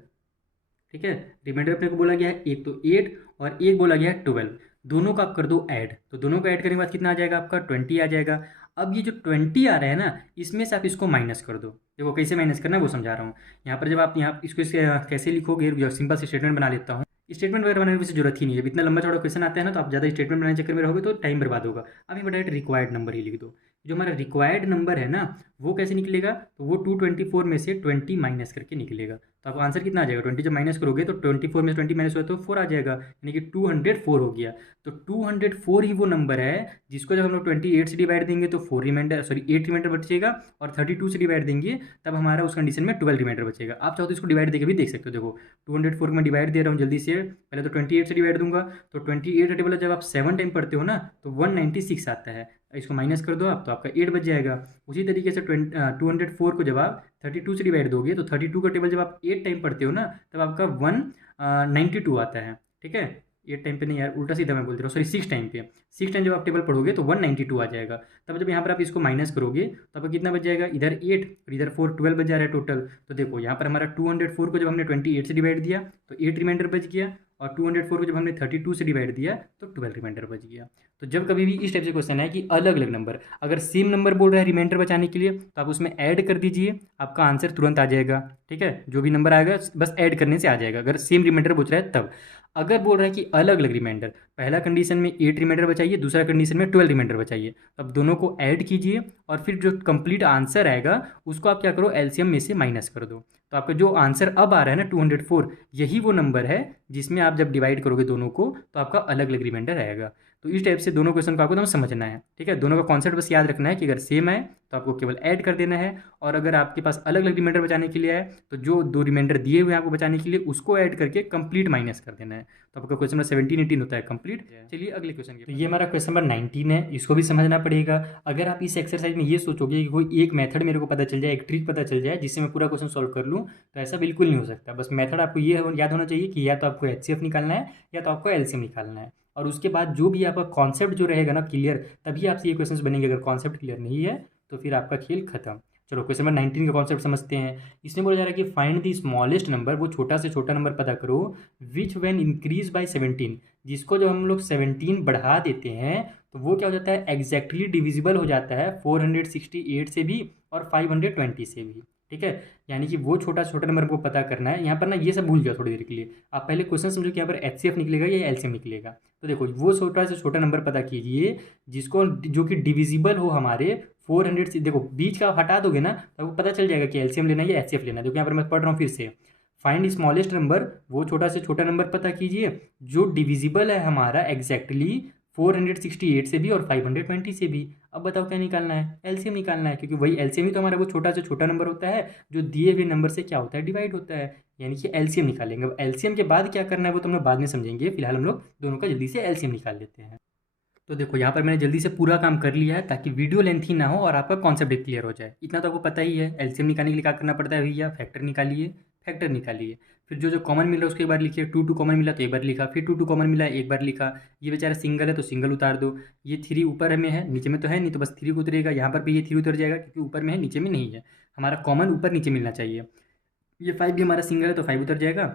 ठीक है, रिमाइंडर अपने को बोला गया है एक तो 8 और एक बोला गया है 12, दोनों का आप कर दो ऐड। तो दोनों को ऐड करने के बाद कितना आ जाएगा आपका 20 आ जाएगा। अब ये जो 20 आ रहा है ना इसमें से आप इसको माइनस कर दो। देखो कैसे माइनस करना है वो समझा रहा हूँ। यहाँ पर जब आप यहाँ इसको कैसे लिखोगे, सिंपल से स्टेटमेंट बना लेता हूँ। स्टेटमेंट वगैरह बनाने की जरूरत ही नहीं है, इतना लंबा चौड़ा क्वेश्चन आता है ना तो आप ज़्यादा स्टेटमेंट बनाने के चक्कर में रहोगे तो टाइम बर्बाद होगा। अब यहाँ डायरेक्ट रिक्वायर्ड नंबर ही लिख दो। जो हमारा रिक्वायर्ड नंबर है ना वो कैसे निकलेगा, तो वो 224 में से 20 माइनस करके निकलेगा। तो आपका आंसर कितना आ जाएगा, 20 जब माइनस करोगे तो 24 में से 20 माइनस हुआ तो 4 आ जाएगा, यानी कि 204 हो गया। तो 204 ही वो नंबर है जिसको जब हम लोग 28 से डिवाइड देंगे तो 4 रिमाइंडर 8 रिमाइंडर बचेगा, और 32 से डिवाइड देंगे तब हमारा उस कंडीशन में 12 रिमाइंडर बचेगा। आप चाहो तो इसको डिवाइड देके भी देख सकते हो। देखो 204 में डिवाइड दे रहा हूँ जल्दी से, पहले तो 28 से डिवाइड दूंगा तो 28 का टेबल जब आप 7 टाइम पढ़ते हो ना तो 196 आता है, इसको माइनस कर दो आप तो आपका 8 बच जाएगा। उसी तरीके से 204 को जब आप 32 से डिवाइड दोगे तो 32 का टेबल जब आप 8 टाइम पढ़ते हो ना तब आपका 192 आता है, ठीक है। 8 टाइम पे नहीं यार, उल्टा सीधा मैं बोल रहा हूँ, सॉरी 6 टाइम पे, 6 टाइम जब आप टेबल पढ़ोगे तो 192 आ जाएगा। तब जब यहाँ पर आप इसको माइनस करोगे तो आपका कितना बच जाएगा, इधर 8 और इधर 4, 12 बच जा रहा है टोटल। तो देखो यहाँ पर हमारा 204 को जब हमने 28 से डिवाइड दिया तो 8 रिमाइंडर बच गया, और 204 को जब हमने 32 से डिवाइड दिया तो 12 रिमाइंडर बच गया। तो जब कभी भी इस टाइप से क्वेश्चन है कि अलग अलग नंबर, अगर सेम नंबर बोल रहा है रिमाइंडर बचाने के लिए तो आप उसमें ऐड कर दीजिए, आपका आंसर तुरंत आ जाएगा, ठीक है। जो भी नंबर आएगा बस ऐड करने से आ जाएगा, अगर सेम रिमाइंडर पूछ रहा है तब। अगर बोल रहा है कि अलग अलग रिमाइंडर, पहला कंडीशन में 8 रिमाइंडर बचाइए, दूसरा कंडीशन में 12 रिमाइंडर बचाइए, अब दोनों को ऐड कीजिए और फिर जो कंप्लीट आंसर आएगा उसको आप क्या करो, एलसीएम में से माइनस कर दो। तो आपका जो आंसर अब आ रहा है ना 204, यही वो नंबर है जिसमें आप जब डिवाइड करोगे दोनों को तो आपका अलग अलग रिमाइंडर आएगा। तो इस टाइप से दोनों क्वेश्चन को आपको एकदम समझना है, ठीक है। दोनों का कॉन्सेप्ट बस याद रखना है कि अगर सेम है तो आपको केवल ऐड कर देना है, और अगर आपके पास अलग अलग रिमाइंडर बचाने के लिए है तो जो 2 रिमाइंडर दिए हुए हैं आपको बचाने के लिए उसको ऐड करके कंप्लीट माइनस कर देना है। तो आपका क्वेश्चन नंबर 17, 18 होता है कंप्लीट। चलिए अगले क्वेश्चन के, तो ये हमारा क्वेश्चन नंबर 19 है, इसको भी समझना पड़ेगा। अगर आप इस एक्सरसाइज में ये सोचोगे कि कोई एक मेथड मेरे को पता चल जाए, एक ट्रिक पता चल जाए जिससे मैं पूरा क्वेश्चन सॉल्व कर लूँ, तो ऐसा बिल्कुल नहीं हो सकता। बस मेथड आपको ये याद होना चाहिए कि या तो आपको एचसीएफ निकालना है या तो आपको एलसीएम निकालना है, और उसके बाद जो भी आपका कॉन्सेप्ट जो रहेगा ना क्लियर, तभी आपसे ये क्वेश्चंस बनेंगे। अगर कॉन्सेप्ट क्लियर नहीं है तो फिर आपका खेल खत्म। चलो क्वेश्चन नंबर 19 का कॉन्सेप्ट समझते हैं। इसमें बोला जा रहा है कि फाइंड द स्मॉलेस्ट नंबर, वो छोटा से छोटा नंबर पता करो, विच व्हेन इंक्रीज बाय 17, जिसको जब हम लोग 17 बढ़ा देते हैं तो वो क्या हो जाता है, एग्जैक्टली डिविजिबल हो जाता है 468 से भी और 520 से भी, ठीक है। यानी कि वो छोटा छोटा नंबर को पता करना है। यहाँ पर ना ये सब भूल जाओ थोड़ी देर के लिए, आप पहले क्वेश्चन समझो कि यहाँ पर एचसीएफ निकलेगा या एलसीएम निकलेगा। तो देखो वो छोटा से छोटा नंबर पता कीजिए जिसको जो कि डिविजिबल हो हमारे 400 से। देखो बीच का हटा दोगे ना तो आपको पता चल जाएगा कि एलसीएम लेना है या एचसीएफ लेना है। देखो यहाँ पर मैं पढ़ रहा हूँ फिर से, फाइंड स्मॉलेस्ट नंबर, वो छोटा से छोटा नंबर पता कीजिए जो डिविजिबल है हमारा एग्जैक्टली 468 से भी और 520 से भी। अब बताओ क्या निकालना है, एलसीएम निकालना है, क्योंकि वही एलसीएम ही तो हमारा वो छोटा से छोटा नंबर होता है जो दिए हुए नंबर से क्या होता है, डिवाइड होता है, यानी कि एलसीएम निकालेंगे। अब एलसीएम के बाद क्या करना है वो तो हम लोग बाद में समझेंगे, फिलहाल हम लोग दोनों का जल्दी से एलसीएम निकाल लेते हैं। तो देखो यहाँ पर मैंने जल्दी से पूरा काम कर लिया है ताकि वीडियो लेंथी ना हो और आपका कॉन्सेप्ट क्लियर हो जाए। इतना तो आपको पता ही है, एलसीएम निकालने के लिए क्या करना पड़ता है भैया, फैक्टर निकालिए, फैक्टर निकालिए, फिर जो जो कॉमन मिल रहा है उसको एक बार लिखिए। 2 कॉमन मिला तो एक बार लिखा, फिर 2 कॉमन मिला एक बार लिखा। ये बेचारा सिंगल है तो सिंगल उतार दो, ये 3 ऊपर में है नीचे में तो है नहीं तो बस 3 को उतरेगा, यहाँ पर भी ये 3 उतर जाएगा क्योंकि ऊपर में है नीचे में नहीं है। हमारा कॉमन ऊपर नीचे मिलना चाहिए। ये 5 भी हमारा सिंगल है तो 5 उतर जाएगा,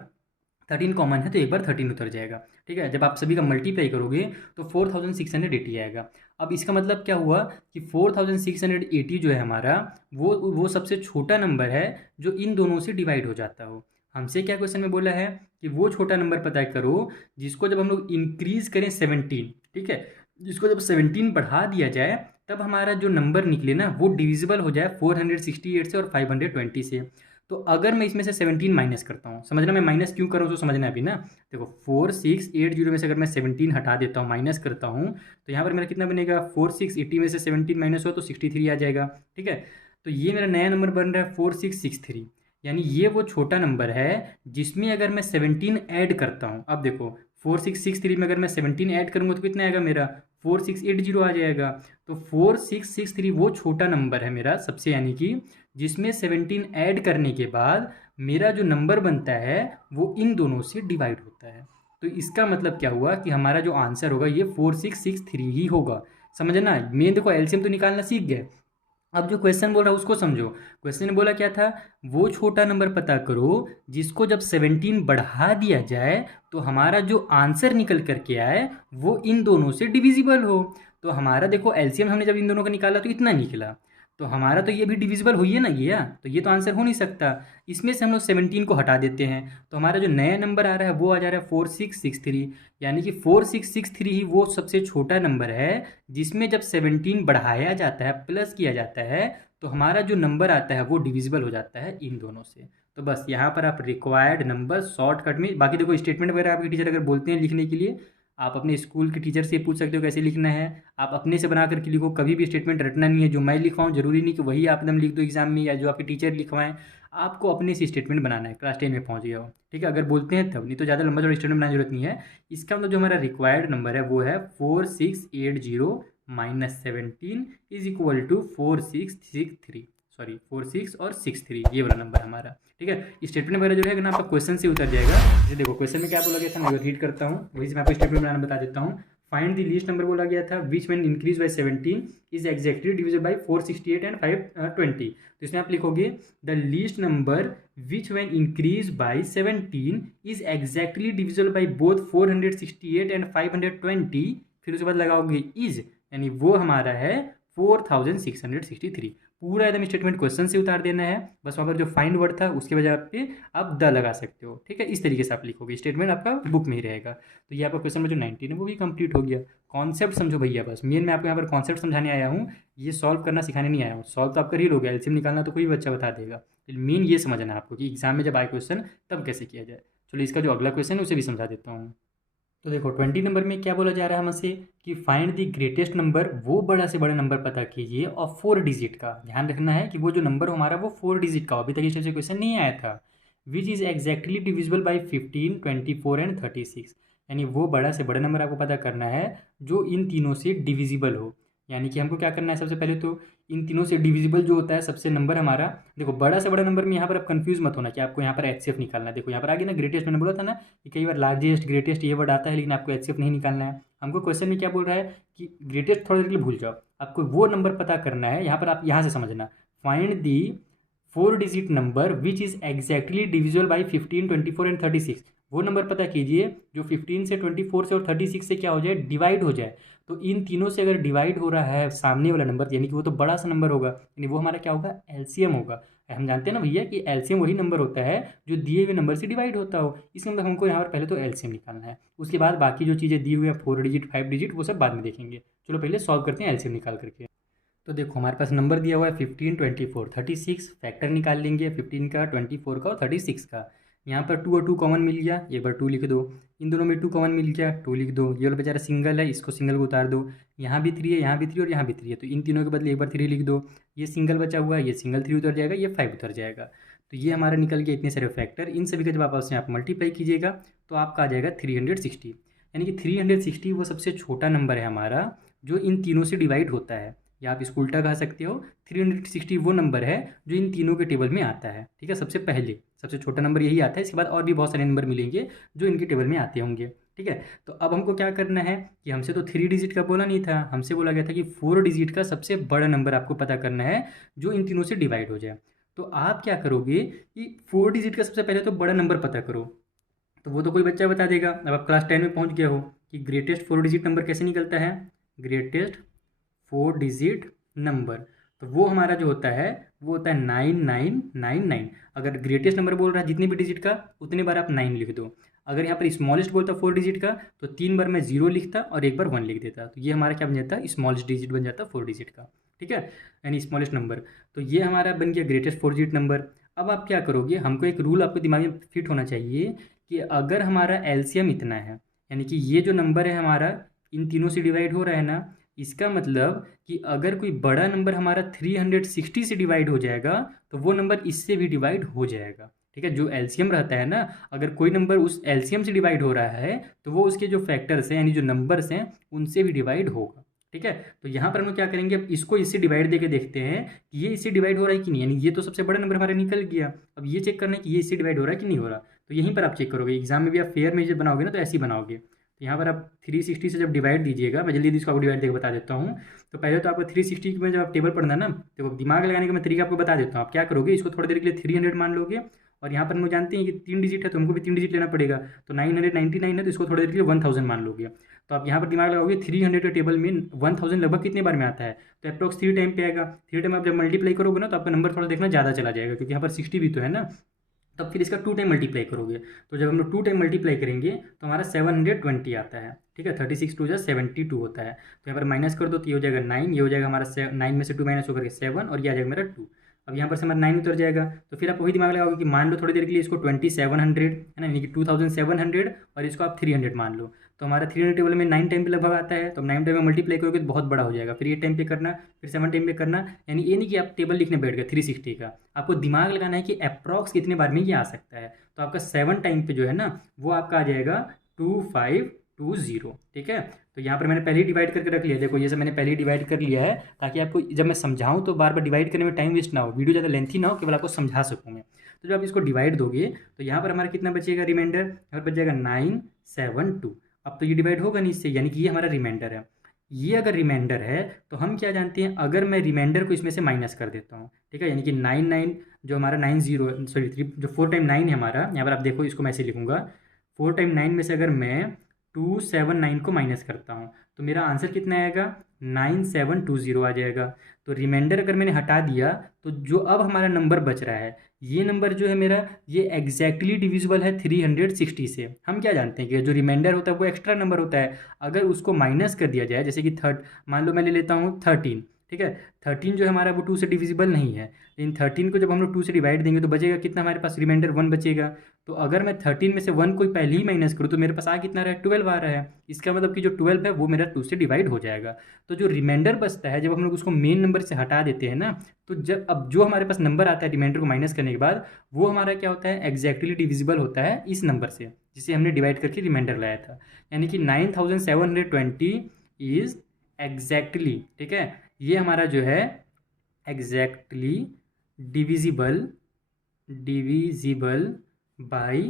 13 कॉमन है तो एक बार 13 उतर जाएगा, ठीक है। जब आप सभी का मल्टीप्लाई करोगे तो 4680 आएगा। अब इसका मतलब क्या हुआ कि 4680 जो है हमारा वो सबसे छोटा नंबर है जो इन दोनों से डिवाइड हो जाता हो। हमसे क्या क्वेश्चन में बोला है कि वो छोटा नंबर पता करो जिसको जब हम लोग इंक्रीज करें 17, ठीक है, जिसको जब 17 बढ़ा दिया जाए तब हमारा जो नंबर निकले ना वो डिविजिबल हो जाए 468 से और 520 से। तो अगर मैं इसमें से 17 माइनस करता हूँ, समझना मैं माइनस क्यों कर रहा हूँ तो समझना अभी ना। देखो 4680 में से अगर मैं 17 हटा देता हूँ, माइनस करता हूँ, तो यहाँ पर मेरा कितना बनेगा, 4680 में से 17 माइनस हो तो 63 आ जाएगा। ठीक है, तो ये मेरा नया नंबर बन रहा है 4663, यानी ये वो छोटा नंबर है जिसमें अगर मैं 17 ऐड करता हूँ। अब देखो 4663 में अगर मैं 17 ऐड करूँगा तो कितना आएगा मेरा, 4680 आ जाएगा। तो 4663 वो छोटा नंबर है मेरा सबसे, यानी कि जिसमें 17 ऐड करने के बाद मेरा जो नंबर बनता है वो इन दोनों से डिवाइड होता है। तो इसका मतलब क्या हुआ कि हमारा जो आंसर होगा ये 4663 ही होगा। समझना, मेन देखो एलसीएम तो निकालना सीख गए, अब जो क्वेश्चन बोल रहा है उसको समझो। क्वेश्चन ने बोला क्या था, वो छोटा नंबर पता करो जिसको जब 17 बढ़ा दिया जाए तो हमारा जो आंसर निकल करके आए वो इन दोनों से डिविजिबल हो। तो हमारा देखो एलसीएम हमने जब इन दोनों का निकाला तो इतना निकला, तो हमारा तो ये भी डिविजिबल हुई है ना ये, तो ये तो आंसर हो नहीं सकता। इसमें से हम लोग 17 को हटा देते हैं, तो हमारा जो नया नंबर आ रहा है वो आ जा रहा है 4663, यानी कि 4663 ही वो सबसे छोटा नंबर है जिसमें जब 17 बढ़ाया जाता है, प्लस किया जाता है, तो हमारा जो नंबर आता है वो डिविजिबल हो जाता है इन दोनों से। तो बस यहाँ पर आप रिक्वायर्ड नंबर शॉर्टकट में, बाकी देखो स्टेटमेंट वगैरह आपके टीचर अगर बोलते हैं लिखने के लिए, आप अपने स्कूल के टीचर से पूछ सकते हो कैसे लिखना है, आप अपने से बना करके लिखो। कभी भी स्टेटमेंट रटना नहीं है, जो मैं लिखवाऊँ जरूरी नहीं कि वही आप एकदम लिख दो एग्जाम में, या जो आपके टीचर लिखवाएं, आपको अपने से स्टेटमेंट बनाना है, क्लास 10 में पहुँच गया हो। ठीक है, अगर बोलते हैं तब, नहीं तो ज़्यादा लंबा चौड़ा स्टेटमेंट बनाने की जरूरत नहीं है। इसका मतलब जो हमारा रिक्वायर्ड नंबर है वो है 4680 minus 17 is equal to 4663, sorry 46 और 63, ये वाला नंबर हमारा। ठीक है, स्टेटमेंट वगैरह जो है ना आपका क्वेश्चन से उतर जाएगा। जैसे देखो क्वेश्चन में क्या बोला गया था, मैं रिपीट करता हूँ, वही से मैं आपको स्टेटमेंट बनाना बता देता हूँ। फाइंड द लीस्ट नंबर बोला गया था विच when increase by 17 is exactly divisible by 468 and 520। तो इसमें आप लिखोगे the least number which when increase by 17 is exactly divisible by both 468 and 520, फिर उसके बाद लगाओगे इज, यानी वो हमारा है 4663। पूरा एकदम स्टेटमेंट क्वेश्चन से उतार देना है, बस वहाँ पर जो फाइंड वर्ड था उसके वजह पे आप द लगा सकते हो। ठीक है, इस तरीके से आप लिखोगे, स्टेटमेंट आपका बुक में ही रहेगा। तो ये आपका क्वेश्चन में जो 19 है वो भी कंप्लीट हो गया। कॉन्सेप्ट समझो भैया, बस मेन मैं आपको यहाँ पर कॉन्सेप्ट समझाने आया हूँ, ये सॉल्व करना सिखाने नहीं आया हूँ। सॉल्व तो आप कर ही लोगे, एलसीएम निकालना तो कोई बच्चा बता देगा, मेन ये समझना है आपको कि एग्जाम में जब आए क्वेश्चन तब कैसे किया जाए। चलो इसका जो अगला क्वेश्चन है उसे भी समझा देता हूँ। तो देखो 20 नंबर में क्या बोला जा रहा है हमसे कि फाइंड द ग्रेटेस्ट नंबर, वो बड़ा से बड़ा नंबर पता कीजिए और 4 डिजिट का। ध्यान रखना है कि वो जो नंबर हमारा वो 4 डिजिट का हो, अभी तक इस टाइप से क्वेश्चन नहीं आया था। Which is exactly divisible by 15, 24 and 36, यानी वो बड़ा से बड़ा नंबर आपको पता करना है जो इन तीनों से डिविजिबल हो। यानी कि हमको क्या करना है, सबसे पहले तो इन तीनों से डिविजिबल जो होता है सबसे नंबर हमारा, देखो बड़ा से बड़ा नंबर में यहाँ पर आप कंफ्यूज मत होना कि आपको यहाँ पर एचसीएफ निकालना है। देखो यहाँ पर आगे ना ग्रेटेस्ट मैंने बोला था ना कि कई बार लार्जेस्ट ग्रेटेस्ट ये वर्ड आता है, लेकिन आपको एचसीएफ नहीं निकालना है। हमको क्वेश्चन में क्या बोल रहा है कि ग्रेटेस्ट थोड़ा देर के लिए भूल जाओ, आपको वो नंबर पता करना है। यहाँ पर आप यहाँ से समझना, find the 4 digit number which is exactly divisible by 15, 24 and 36। वो नंबर पता कीजिए जो 15 से, 24 से और 36 से क्या हो जाए, डिवाइड हो जाए। तो इन तीनों से अगर डिवाइड हो रहा है सामने वाला नंबर, यानी कि वो तो बड़ा सा नंबर होगा, यानी वो हमारा क्या होगा, एलसीएम होगा। हम जानते हैं ना भैया कि एलसीएम वही नंबर होता है जो दिए हुए नंबर से डिवाइड होता हो। इसका मतलब हमको यहाँ पर पहले तो एलसीएम निकालना है, उसके बाद बाकी जो चीज़ें दी हुई हैं 4 डिजिट 5 डिजिट वो सब बाद में देखेंगे। चलो पहले सॉल्व करते हैं एलसीएम निकाल करके। तो देखो हमारे पास नंबर दिया हुआ है 15, 24, 36, फैक्टर निकाल लेंगे 15 का, 24 का और 36 का। यहाँ पर 2 और 2 कॉमन मिल गया, एक बार 2 लिख दो। इन दोनों में 2 कॉमन मिल गया, 2 लिख दो। ये वाला बेचारा सिंगल है, इसको सिंगल को उतार दो। यहाँ भी 3 है, यहाँ भी 3 और यहाँ भी 3 है, तो इन तीनों के बदले एक बार 3 लिख दो। ये सिंगल बचा हुआ है, ये सिंगल 3 उतर जाएगा, ये 5 उतर जाएगा। तो ये हमारा निकल गया इतने सारे फैक्टर। इन सभी का जब आप आपसे आप मल्टीप्लाई कीजिएगा तो आपका आ जाएगा 360, यानी कि 360 वो सबसे छोटा नंबर है हमारा जो इन तीनों से डिवाइड होता है, या आप इसको उल्टा कह सकते हो। 360 वो नंबर है जो इन तीनों के टेबल में आता है। ठीक है, सबसे पहले सबसे छोटा नंबर यही आता है, इसके बाद और भी बहुत सारे नंबर मिलेंगे जो इनके टेबल में आते होंगे। ठीक है, तो अब हमको क्या करना है कि हमसे तो 3 डिजिट का बोला नहीं था, हमसे बोला गया था कि 4 डिजिट का सबसे बड़ा नंबर आपको पता करना है जो इन तीनों से डिवाइड हो जाए। तो आप क्या करोगे कि 4 डिजिट का सबसे पहले तो बड़ा नंबर पता करो, तो वो तो कोई बच्चा बता देगा। अब आप क्लास 10 में पहुंच गया हो कि ग्रेटेस्ट 4 डिजिट नंबर कैसे निकलता है, ग्रेटेस्ट 4 डिजिट नंबर, तो वो हमारा जो होता है वो होता है 9999। अगर ग्रेटेस्ट नंबर बोल रहा है जितने भी डिजिट का उतने बार आप 9 लिख दो। अगर यहाँ पर स्मॉलेस्ट बोलता 4 डिजिट का तो 3 बार मैं 0 लिखता और एक बार 1 लिख देता, तो ये हमारा क्या बन जाता है, स्मॉलेस्ट डिजिट बन जाता 4 डिजिट का। ठीक है, यानी स्मॉलेस्ट नंबर। तो ये हमारा बन गया ग्रेटेस्ट 4 डिजिट नंबर। अब आप क्या करोगे, हमको एक रूल आपको दिमाग में फिट होना चाहिए कि अगर हमारा एलसीएम इतना है, यानी कि ये जो नंबर है हमारा इन तीनों से डिवाइड हो रहा है ना, इसका मतलब कि अगर कोई बड़ा नंबर हमारा 360 से डिवाइड हो जाएगा तो वो नंबर इससे भी डिवाइड हो जाएगा। ठीक है, जो एलसीएम रहता है ना, अगर कोई नंबर उस एलसीएम से डिवाइड हो रहा है तो वो उसके जो फैक्टर्स हैं यानी जो नंबर्स हैं उनसे भी डिवाइड होगा। ठीक है, तो यहाँ पर हम लोग क्या करेंगे, अब इसको इससे डिवाइड देके देखते हैं कि ये इससे डिवाइड हो रहा है कि नहीं, यानी ये तो सबसे बड़ा नंबर हमारा निकल गया। अब ये चेक करना है कि ये इससे डिवाइड हो रहा है कि नहीं हो रहा, तो यहीं पर आप चेक करोगे। एग्जाम में भी आप फेयर मेजर बनाओगे ना तो ऐसे ही बनाओगे। तो यहाँ पर आप 360 से जब डिवाइड दीजिएगा, मैं जल्दी जल्दी इसको आपको डिवाइड देकर बता देता हूँ। तो पहले तो आपको 360 में जब आप टेबल पढ़ना ना, तो दिमाग लगाने का मैं तरीका आपको बता देता हूँ। आप क्या करोगे, इसको थोड़ी देर के लिए 300 मान लोगे, और यहाँ पर हम लोग जानते हैं कि 3 डिजिट है तो हमको भी 3 डिजिट लेना पड़ेगा, तो 999 है तो इसको थोड़ी देर के लिए 1000 मान लोगे। तो आप यहाँ पर दिमाग लगाओगे 300 के टेबल में 1000 लगभग कितने बार में आता है, तो अप्रॉक्स 3 टाइम पे आएगा। 3 टाइम आप जब मल्टीप्लाई करोगे ना तो आपका नंबर थोड़ा देखना ज़्यादा चला जाएगा, क्योंकि यहाँ पर 60 भी तो है ना। तब फिर इसका 2 टाइम मल्टीप्लाई करोगे, तो जब हम लोग 2 टाइम मल्टीप्लाई करेंगे तो हमारा 720 आता है। ठीक है, 36 2 72 होता है। तो यहाँ पर माइनस कर दो तो ये हो जाएगा 9, ये हो जाएगा हमारा 9 में से 2 माइनस होकर के 7, और ये आ जाएगा मेरा 2। अब यहाँ पर से हमारा 9 उतर जाएगा, तो फिर आप वही दिमाग लगाओगे कि मान लो थोड़ी देर के लिए इसको 2700 है ना, यानी कि 2700, और इसको आप 300 मान लो। तो हमारा 300 टेबल में 9 टाइम पे लगभग आता है, तो 9 टाइम में मल्टीप्लाई करोगे तो बहुत बड़ा हो जाएगा। फिर ये टाइम पे करना, फिर 7 टाइम पे करना, यानी ये नहीं कि आप टेबल लिखने बैठ गए 360 का, आपको दिमाग लगाना है कि अप्रॉक्स कितने बार में ये आ सकता है। तो आपका 7 टाइम पे जो है ना वो आपका आ जाएगा 2520। ठीक है, तो यहाँ पर मैंने पहले ही डिवाइड करके रख लिया, देखो ये सब मैंने पहले ही डिवाइड कर लिया है, ताकि आपको जब मैं समझाऊँ तो बार बार डिवाइड करने में टाइम वेस्ट ना हो, वीडियो ज़्यादा लेंथी ना हो, केवल आपको समझा सकूँ मैं। तो जब आप इसको डिवाइड दोगे तो यहाँ पर हमारा कितना बचेगा रिमाइंडर, यहाँ पर बच जाएगा 972। अब तो ये डिवाइड होगा नहीं इससे, यानी कि ये हमारा रिमाइंडर है। ये अगर रिमाइंडर है तो हम क्या जानते हैं, अगर मैं रिमाइंडर को इसमें से माइनस कर देता हूँ, ठीक है, यानी कि 99 जो हमारा 90 सॉरी 3 जो 4 टाइम 9 है हमारा, यहाँ पर आप देखो इसको मैं ऐसे लिखूंगा, 4 टाइम 9 में से अगर मैं 279 को माइनस करता हूँ तो मेरा आंसर कितना आएगा, 9720 आ जाएगा। तो रिमाइंडर अगर मैंने हटा दिया तो जो अब हमारा नंबर बच रहा है, ये नंबर जो है मेरा, ये एग्जैक्टली डिविजिबल है 360 से। हम क्या जानते हैं कि जो रिमाइंडर होता है वो एक्स्ट्रा नंबर होता है, अगर उसको माइनस कर दिया जाए, जैसे कि मान लो मैं ले लेता हूँ 13। ठीक है, 13 जो है हमारा वो 2 से डिविजिबल नहीं है, लेकिन 13 को जब हम लोग 2 से डिवाइड देंगे तो बचेगा कितना हमारे पास, रिमाइंडर 1 बचेगा। तो अगर मैं 13 में से 1 कोई पहले ही माइनस करूँ तो मेरे पास आ कितना रहा है, 12 आ रहा है। इसका मतलब कि जो 12 है वो मेरा 2 से डिवाइड हो जाएगा। तो जो रिमाइंडर बचता है जब हम लोग उसको मेन नंबर से हटा देते हैं ना, तो जब अब जो हमारे पास नंबर आता है रिमाइंडर को माइनस करने के बाद, वो हमारा क्या होता है, एग्जैक्टली डिविजिबल होता है इस नंबर से जिसे हमने डिवाइड करके रिमाइंडर लाया था। यानी कि 9720 इज एग्जैक्टली, ठीक है, ये हमारा जो है एग्जैक्टली डिविजिबल डिविजिबल बाई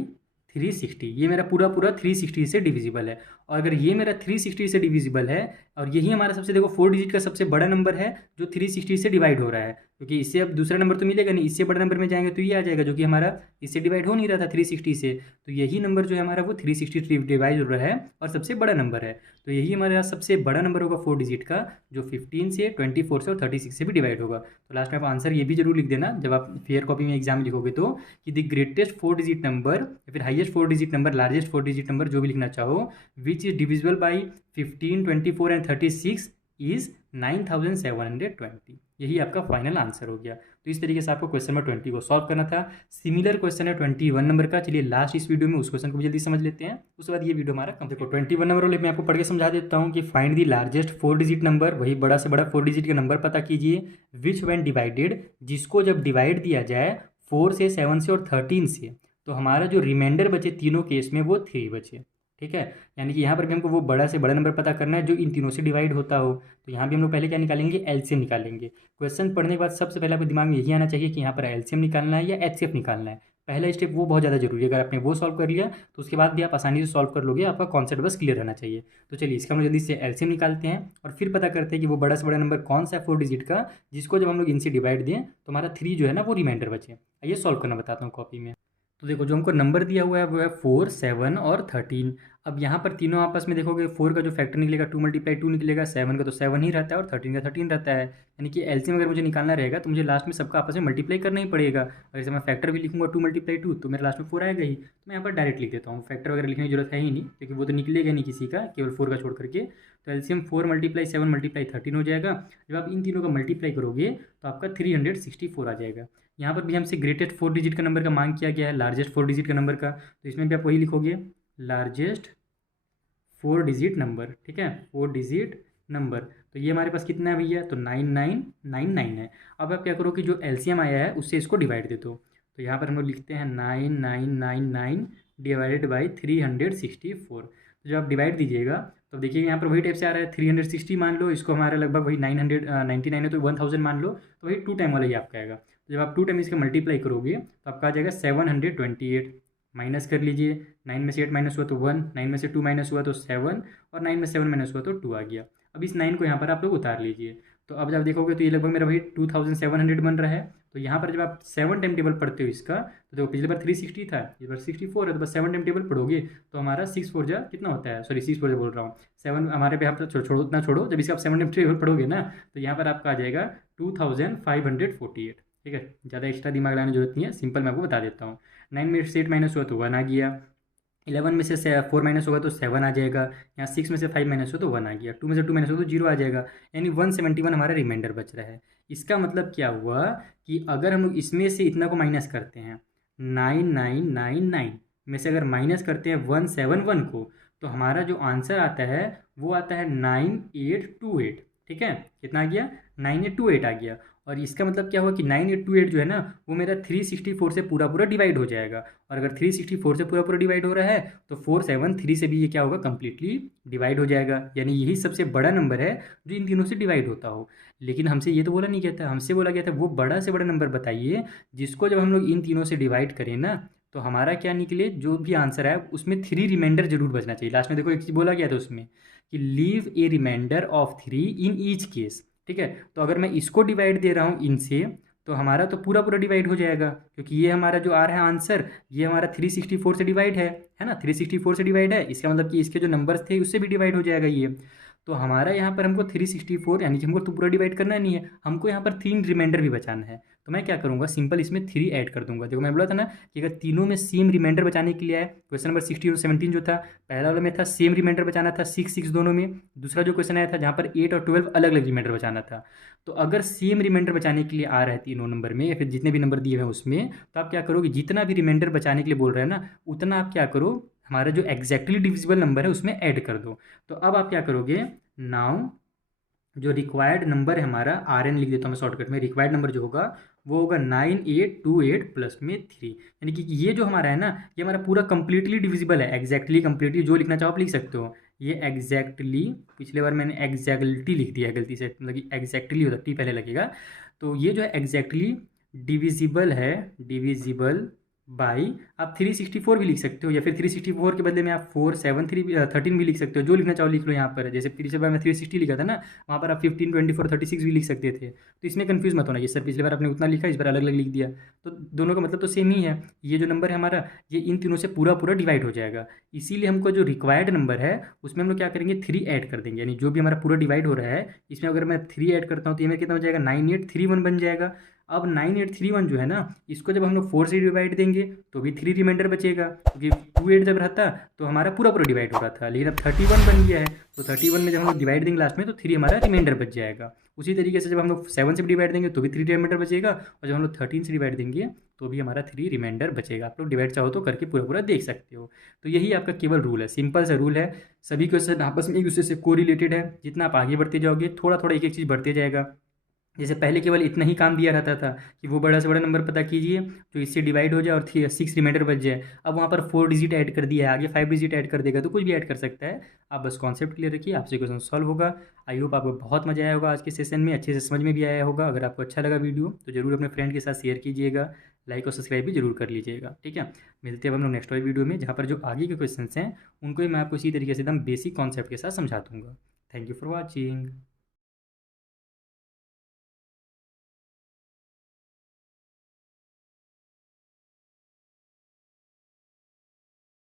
360। ये मेरा पूरा पूरा 360 से डिविजिबल है। और अगर ये मेरा 360 से डिविजिबल है, और यही हमारा सबसे देखो 4 डिजिट का सबसे बड़ा नंबर है जो 360 से डिवाइड हो रहा है, क्योंकि इससे अब दूसरा नंबर तो मिलेगा नहीं, इससे बड़ा नंबर में जाएंगे तो ये आ जाएगा, जो कि हमारा इससे डिवाइड हो नहीं रहा था 360 से। तो यही नंबर जो है हमारा वो 360 से डिवाइड हो रहा है और सबसे बड़ा नंबर है। तो यही हमारा सबसे बड़ा नंबर होगा 4 डिजिट का, जो 15 से 24 से और 36 से भी डिवाइड होगा। तो लास्ट में आप आंसर ये भी जरूर लिख देना जब आप फेयर कॉपी में एग्जाम लिखोगे तो, कि द ग्रेटेस्ट 4 डिजिट नंबर या फिर highest 4 digit number, largest 4 digit number, जो भी लिखना चाहो, which is divisible by 15, 24 and 36 is 9720। यही आपका फाइनल आंसर हो गया। तो इस तरीके से आपको क्वेश्चन नंबर 20 को सॉल्व करना था। सिमिलर क्वेश्चन है 21 नंबर का, चलिए लास्ट इस वीडियो में उस क्वेश्चन को भी जल्दी समझ लेते हैं, उसके बाद ये वीडियो हमारा कम। देखो 21 नंबर वाले मैं आपको पढ़ के समझा देता हूँ कि find the largest 4 digit number, वही बड़ा से बड़ा 4 डिजिट का नंबर पता कीजिए, विच व्हेन डिवाइडेड, जिसको जब डिवाइड दिया जाए 4 से, 7 से और 13 से, तो हमारा जो रिमाइंडर बचे तीनों केस में वो 3 बचे। ठीक है, यानी कि यहाँ पर भी हमको वो बड़ा से बड़ा नंबर पता करना है जो इन तीनों से डिवाइड होता हो। तो यहाँ भी हम लोग पहले क्या निकालेंगे, एलसीएम निकालेंगे। क्वेश्चन पढ़ने के बाद सबसे पहले आपके दिमाग में यही आना चाहिए कि यहाँ पर एलसीएम निकालना है या एचसीएफ निकालना है। पहला स्टेप वो बहुत ज़्यादा जरूरी है, अगर आपने वो सॉल्व कर लिया तो उसके बाद भी आप आसानी से सॉल्व कर लोगे, आपका कॉन्सेप्ट बस क्लियर रहना चाहिए। तो चलिए इसका हम जल्दी से एलसीएम निकालते हैं और फिर पता करते हैं कि वो बड़ा से बड़ा नंबर कौन सा है 4 डिजिट का, जिसको जब हम लोग इनसे डिवाइड दें तो हमारा 3 जो है ना वो रिमाइंडर बचे। आइए सॉल्व करना बताता हूँ कॉपी में। तो देखो जो हमको नंबर दिया हुआ है वो है 4, 7 और 13। अब यहाँ पर तीनों आपस में देखोगे, 4 का जो फैक्टर निकलेगा 2 × 2 निकलेगा, 7 का तो 7 ही रहता है और 13 का 13 रहता है। यानी कि एलसीएम अगर मुझे निकालना रहेगा तो मुझे लास्ट में सबका आपस में मल्टीप्लाई करना ही पड़ेगा। अगर जैसे मैं फैक्टर भी लिखूंगा 2 × 2 तो मेरे लास्ट में 4 आएगा ही, तो मैं यहाँ पर डायरेक्ट लिख देता हूँ। फैक्टर वगैरह लिखने की जरूरत है ही नहीं, क्योंकि वो तो निकलेगा नहीं किसी का, केवल 4 का छोड़ करके। तो एलसीएम 4 × 7 × 13 हो जाएगा। जब आप इन तीनों का मल्टीप्लाई करोगे तो आपका 364 आ जाएगा। यहाँ पर भी हमसे ग्रेटेस्ट 4 डिजिट का नंबर का मांग किया गया है, लार्जेस्ट 4 डिजिट का नंबर का, तो इसमें भी आप वही लिखोगे, लार्जेस्ट 4 डिजिट नंबर, ठीक है, 4 डिजिट नंबर। तो ये हमारे पास कितना है भैया, तो 9999 है। अब आप क्या करो कि जो एलसीएम आया है उससे इसको डिवाइड दे दो। तो यहाँ पर हम लोग लिखते हैं 9999 डिवाइडेड बाई 364। तो जब आप डिवाइड दीजिएगा तो देखिए यहाँ पर वही टाइप से आ रहा है, 360 मान लो, इसको हमारा लगभग वही 999 है तो 1000 मान लो, तो वही 2 टाइम वाला ही आपका आएगा। तो जब आप 2 टाइम इसका मल्टीप्लाई करोगे तो आपका आ जाएगा 728। माइनस कर लीजिए, 9 में से 8 माइनस हुआ तो 1, 9 में से 2 माइनस हुआ तो 7, और 9 में 7 माइनस हुआ तो 2 आ गया। अब इस 9 को यहाँ पर आप लोग उतार लीजिए, तो अब जब देखोगे तो ये लगभग मेरा वही 2700 बन रहा है। तो यहाँ पर जब आप 7 टाइम टेबल पढ़ते हो इसका, तो देखो पिछले बार 360 था, इस बार 64 है, तो बस 7 टाइम टेबल पढ़ोगे तो हमारा 6 4 जा कितना होता है, सॉरी 6 4 जा बोल रहा हूँ, 7 हमारे पे, आप छोड़ो उतना छोड़ो, जब इसका आप 7 टाइम टेबल पढ़ोगे ना तो यहाँ पर आपका आ जाएगा 2548। ठीक है, ज़्यादा एक्स्ट्रा दिमाग लगाने की जरूरत नहीं है, सिंपल मैं आपको बता देता हूँ। 9 में से 8 माइनस हुआ तो 1 आ गया, 11 में से 4 माइनस होगा तो 7 आ जाएगा, यहाँ 6 में से 5 माइनस हो तो 1 आ गया, 2 में से 2 माइनस हो तो 0 आ जाएगा, यानी 171 हमारा रिमाइंडर बच रहा है। इसका मतलब क्या हुआ कि अगर हम लोग इसमें से इतना को माइनस करते हैं, 9999 में से अगर माइनस करते हैं 171 को, तो हमारा जो आंसर आता है वो आता है 9828। ठीक है, कितना आ गया, 9828 आ गया। और इसका मतलब क्या हुआ कि 9828 जो है ना वो मेरा 364 से पूरा पूरा डिवाइड हो जाएगा, और अगर 364 से पूरा पूरा डिवाइड हो रहा है तो 473 से भी ये क्या होगा, कंप्लीटली डिवाइड हो जाएगा। यानी यही सबसे बड़ा नंबर है जो इन तीनों से डिवाइड होता हो। लेकिन हमसे ये तो बोला नहीं गया था, हमसे बोला गया था वो बड़ा से बड़ा नंबर बताइए जिसको जब हम लोग इन तीनों से डिवाइड करें ना तो हमारा क्या निकले, जो भी आंसर है उसमें 3 रिमाइंडर जरूर बचना चाहिए। लास्ट में देखो एक चीज़ बोला गया था उसमें कि leave a remainder of 3 in each case. ठीक है, तो अगर मैं इसको डिवाइड दे रहा हूँ इनसे तो हमारा तो पूरा पूरा डिवाइड हो जाएगा, क्योंकि ये हमारा जो आ रहा है आंसर ये हमारा 364 से डिवाइड है ना, 364 से डिवाइड है, इसका मतलब कि इसके जो नंबर्स थे उससे भी डिवाइड हो जाएगा ये। तो हमारा यहाँ पर हमको 364 यानी कि हमको तो पूरा डिवाइड करना नहीं है, हमको यहाँ पर 3 रिमाइंडर भी बचाना है। तो मैं क्या करूँगा, सिंपल इसमें 3 ऐड कर दूंगा। देखो मैं बोला था ना कि अगर तीनों में सेम रिमाइंडर बचाने के लिए आए, क्वेश्चन नंबर 16 और 17 जो था पहला वाला में था सेम रिमाइंडर बचाना था 6 6 दोनों में, दूसरा जो क्वेश्चन आया था जहाँ पर 8 और 12 अलग अलग रिमाइंडर बचाना था। तो अगर सेम रिमाइंडर बचाने के लिए आ रहा है तीनों नंबर में या फिर जितने भी नंबर दिए हुए हैं उसमें, तो आप क्या करोगे, जितना भी रिमाइंडर बचाने के लिए बोल रहे हैं ना उतना आप क्या करो, हमारा जो एग्जैक्टली डिविजिबल नंबर है उसमें ऐड कर दो। तो अब आप क्या करोगे, नाउ जो रिक्वायर्ड नंबर है हमारा, आर एन लिख देता हूँ मैं शॉर्टकट में, रिक्वायर्ड नंबर जो होगा वो होगा 9828 प्लस में 3। यानी कि ये जो हमारा है ना ये हमारा पूरा कंप्लीटली डिविजिबल है, एग्जैक्टली कंप्लीटली जो लिखना चाहो आप लिख सकते हो। ये एग्जैक्टली, पिछले बार मैंने एग्जैक्टली लिख दिया है गलती से, मतलब कि एग्जैक्टली होता टी पहले लगेगा। तो ये जो है एग्जैक्टली डिविजिबल है, डिविजिबल बाई, आप 364 भी लिख सकते हो, या फिर 364 के बदले में आप 473 भी लिख सकते हो, जो लिखना चाहो लिख लो यहाँ पर। जैसे पिछले बार मैं 360 लिखा था ना, वहाँ पर आप 15 24 36 भी लिख सकते थे। तो इसमें कंफ्यूज मत होना कि सर पिछले बार आपने उतना लिखा इस बार अलग अलग लिख दिया, तो दोनों का मतलब तो सेम ही है। ये जो नंबर है हमारा ये इन तीनों से पूरा पूरा डिवाइड हो जाएगा, इसीलिए हमको जो रिक्वायर्ड नंबर है उसमें हम लोग क्या करेंगे, 3 ऐड कर देंगे। यानी जो भी हमारा पूरा डिवाइड हो रहा है इसमें अगर मैं 3 ऐड करता हूँ तो ये मेरा कितना हो जाएगा, 9831 बन जाएगा। अब 9831 जो है ना इसको जब हम लोग 4 से डिवाइड देंगे तो भी 3 रिमाइंडर बचेगा, क्योंकि 28 जब रहता तो हमारा पूरा पूरा डिवाइड हो रहा था, लेकिन अब 31 बन गया है तो 31 में जब हम लोग डिवाइड देंगे लास्ट में तो 3 हमारा रिमाइंडर बच जाएगा। उसी तरीके से जब हम लोग 7 से डिवाइड देंगे तो भी 3 रिमाइंडर बचेगा, और जब हम लोग 13 से डिवाइड देंगे तो भी हमारा 3 रिमाइंडर बचेगा। आप लोग डिवाइड चाहो तो करके पूरा पूरा देख सकते हो। तो यही आपका केवल रूल है, सिंपल सा रूल है, सभी क्वेश्चन आपस में एक दूसरे से कोरिलेटेड है। जितना आप आगे बढ़ते जाओगे थोड़ा थोड़ा एक एक चीज़ बढ़ते जाएगा। जैसे पहले केवल इतना ही काम दिया रहता था कि वो बड़ा से बड़ा नंबर पता कीजिए जो इससे डिवाइड हो जाए और 6 रिमाइंडर बच जाए। अब वहाँ पर 4 डिजिट ऐड कर दिया है, आगे 5 डिजिट ऐड कर देगा, तो कुछ भी ऐड कर सकता है। आप बस कॉन्सेप्ट क्लियर रखिए, आपसे क्वेश्चन सॉल्व होगा। आई होप आपको बहुत मजा आया होगा आज के सेशन में, अच्छे से समझ में भी आया होगा। अगर आपको अच्छा लगा वीडियो तो जरूर अपने फ्रेंड के साथ शेयर कीजिएगा, लाइक और सब्सक्राइब भी जरूर कर लीजिएगा। ठीक है, मिलते हैं हम लोग नेक्स्ट वाली वीडियो में, जहाँ पर जो आगे के क्वेश्चन हैं उनको ही मैं आपको इसी तरीके से एकदम बेसिक कॉन्सेप्ट के साथ समझा दूँगा। Thank you for watching.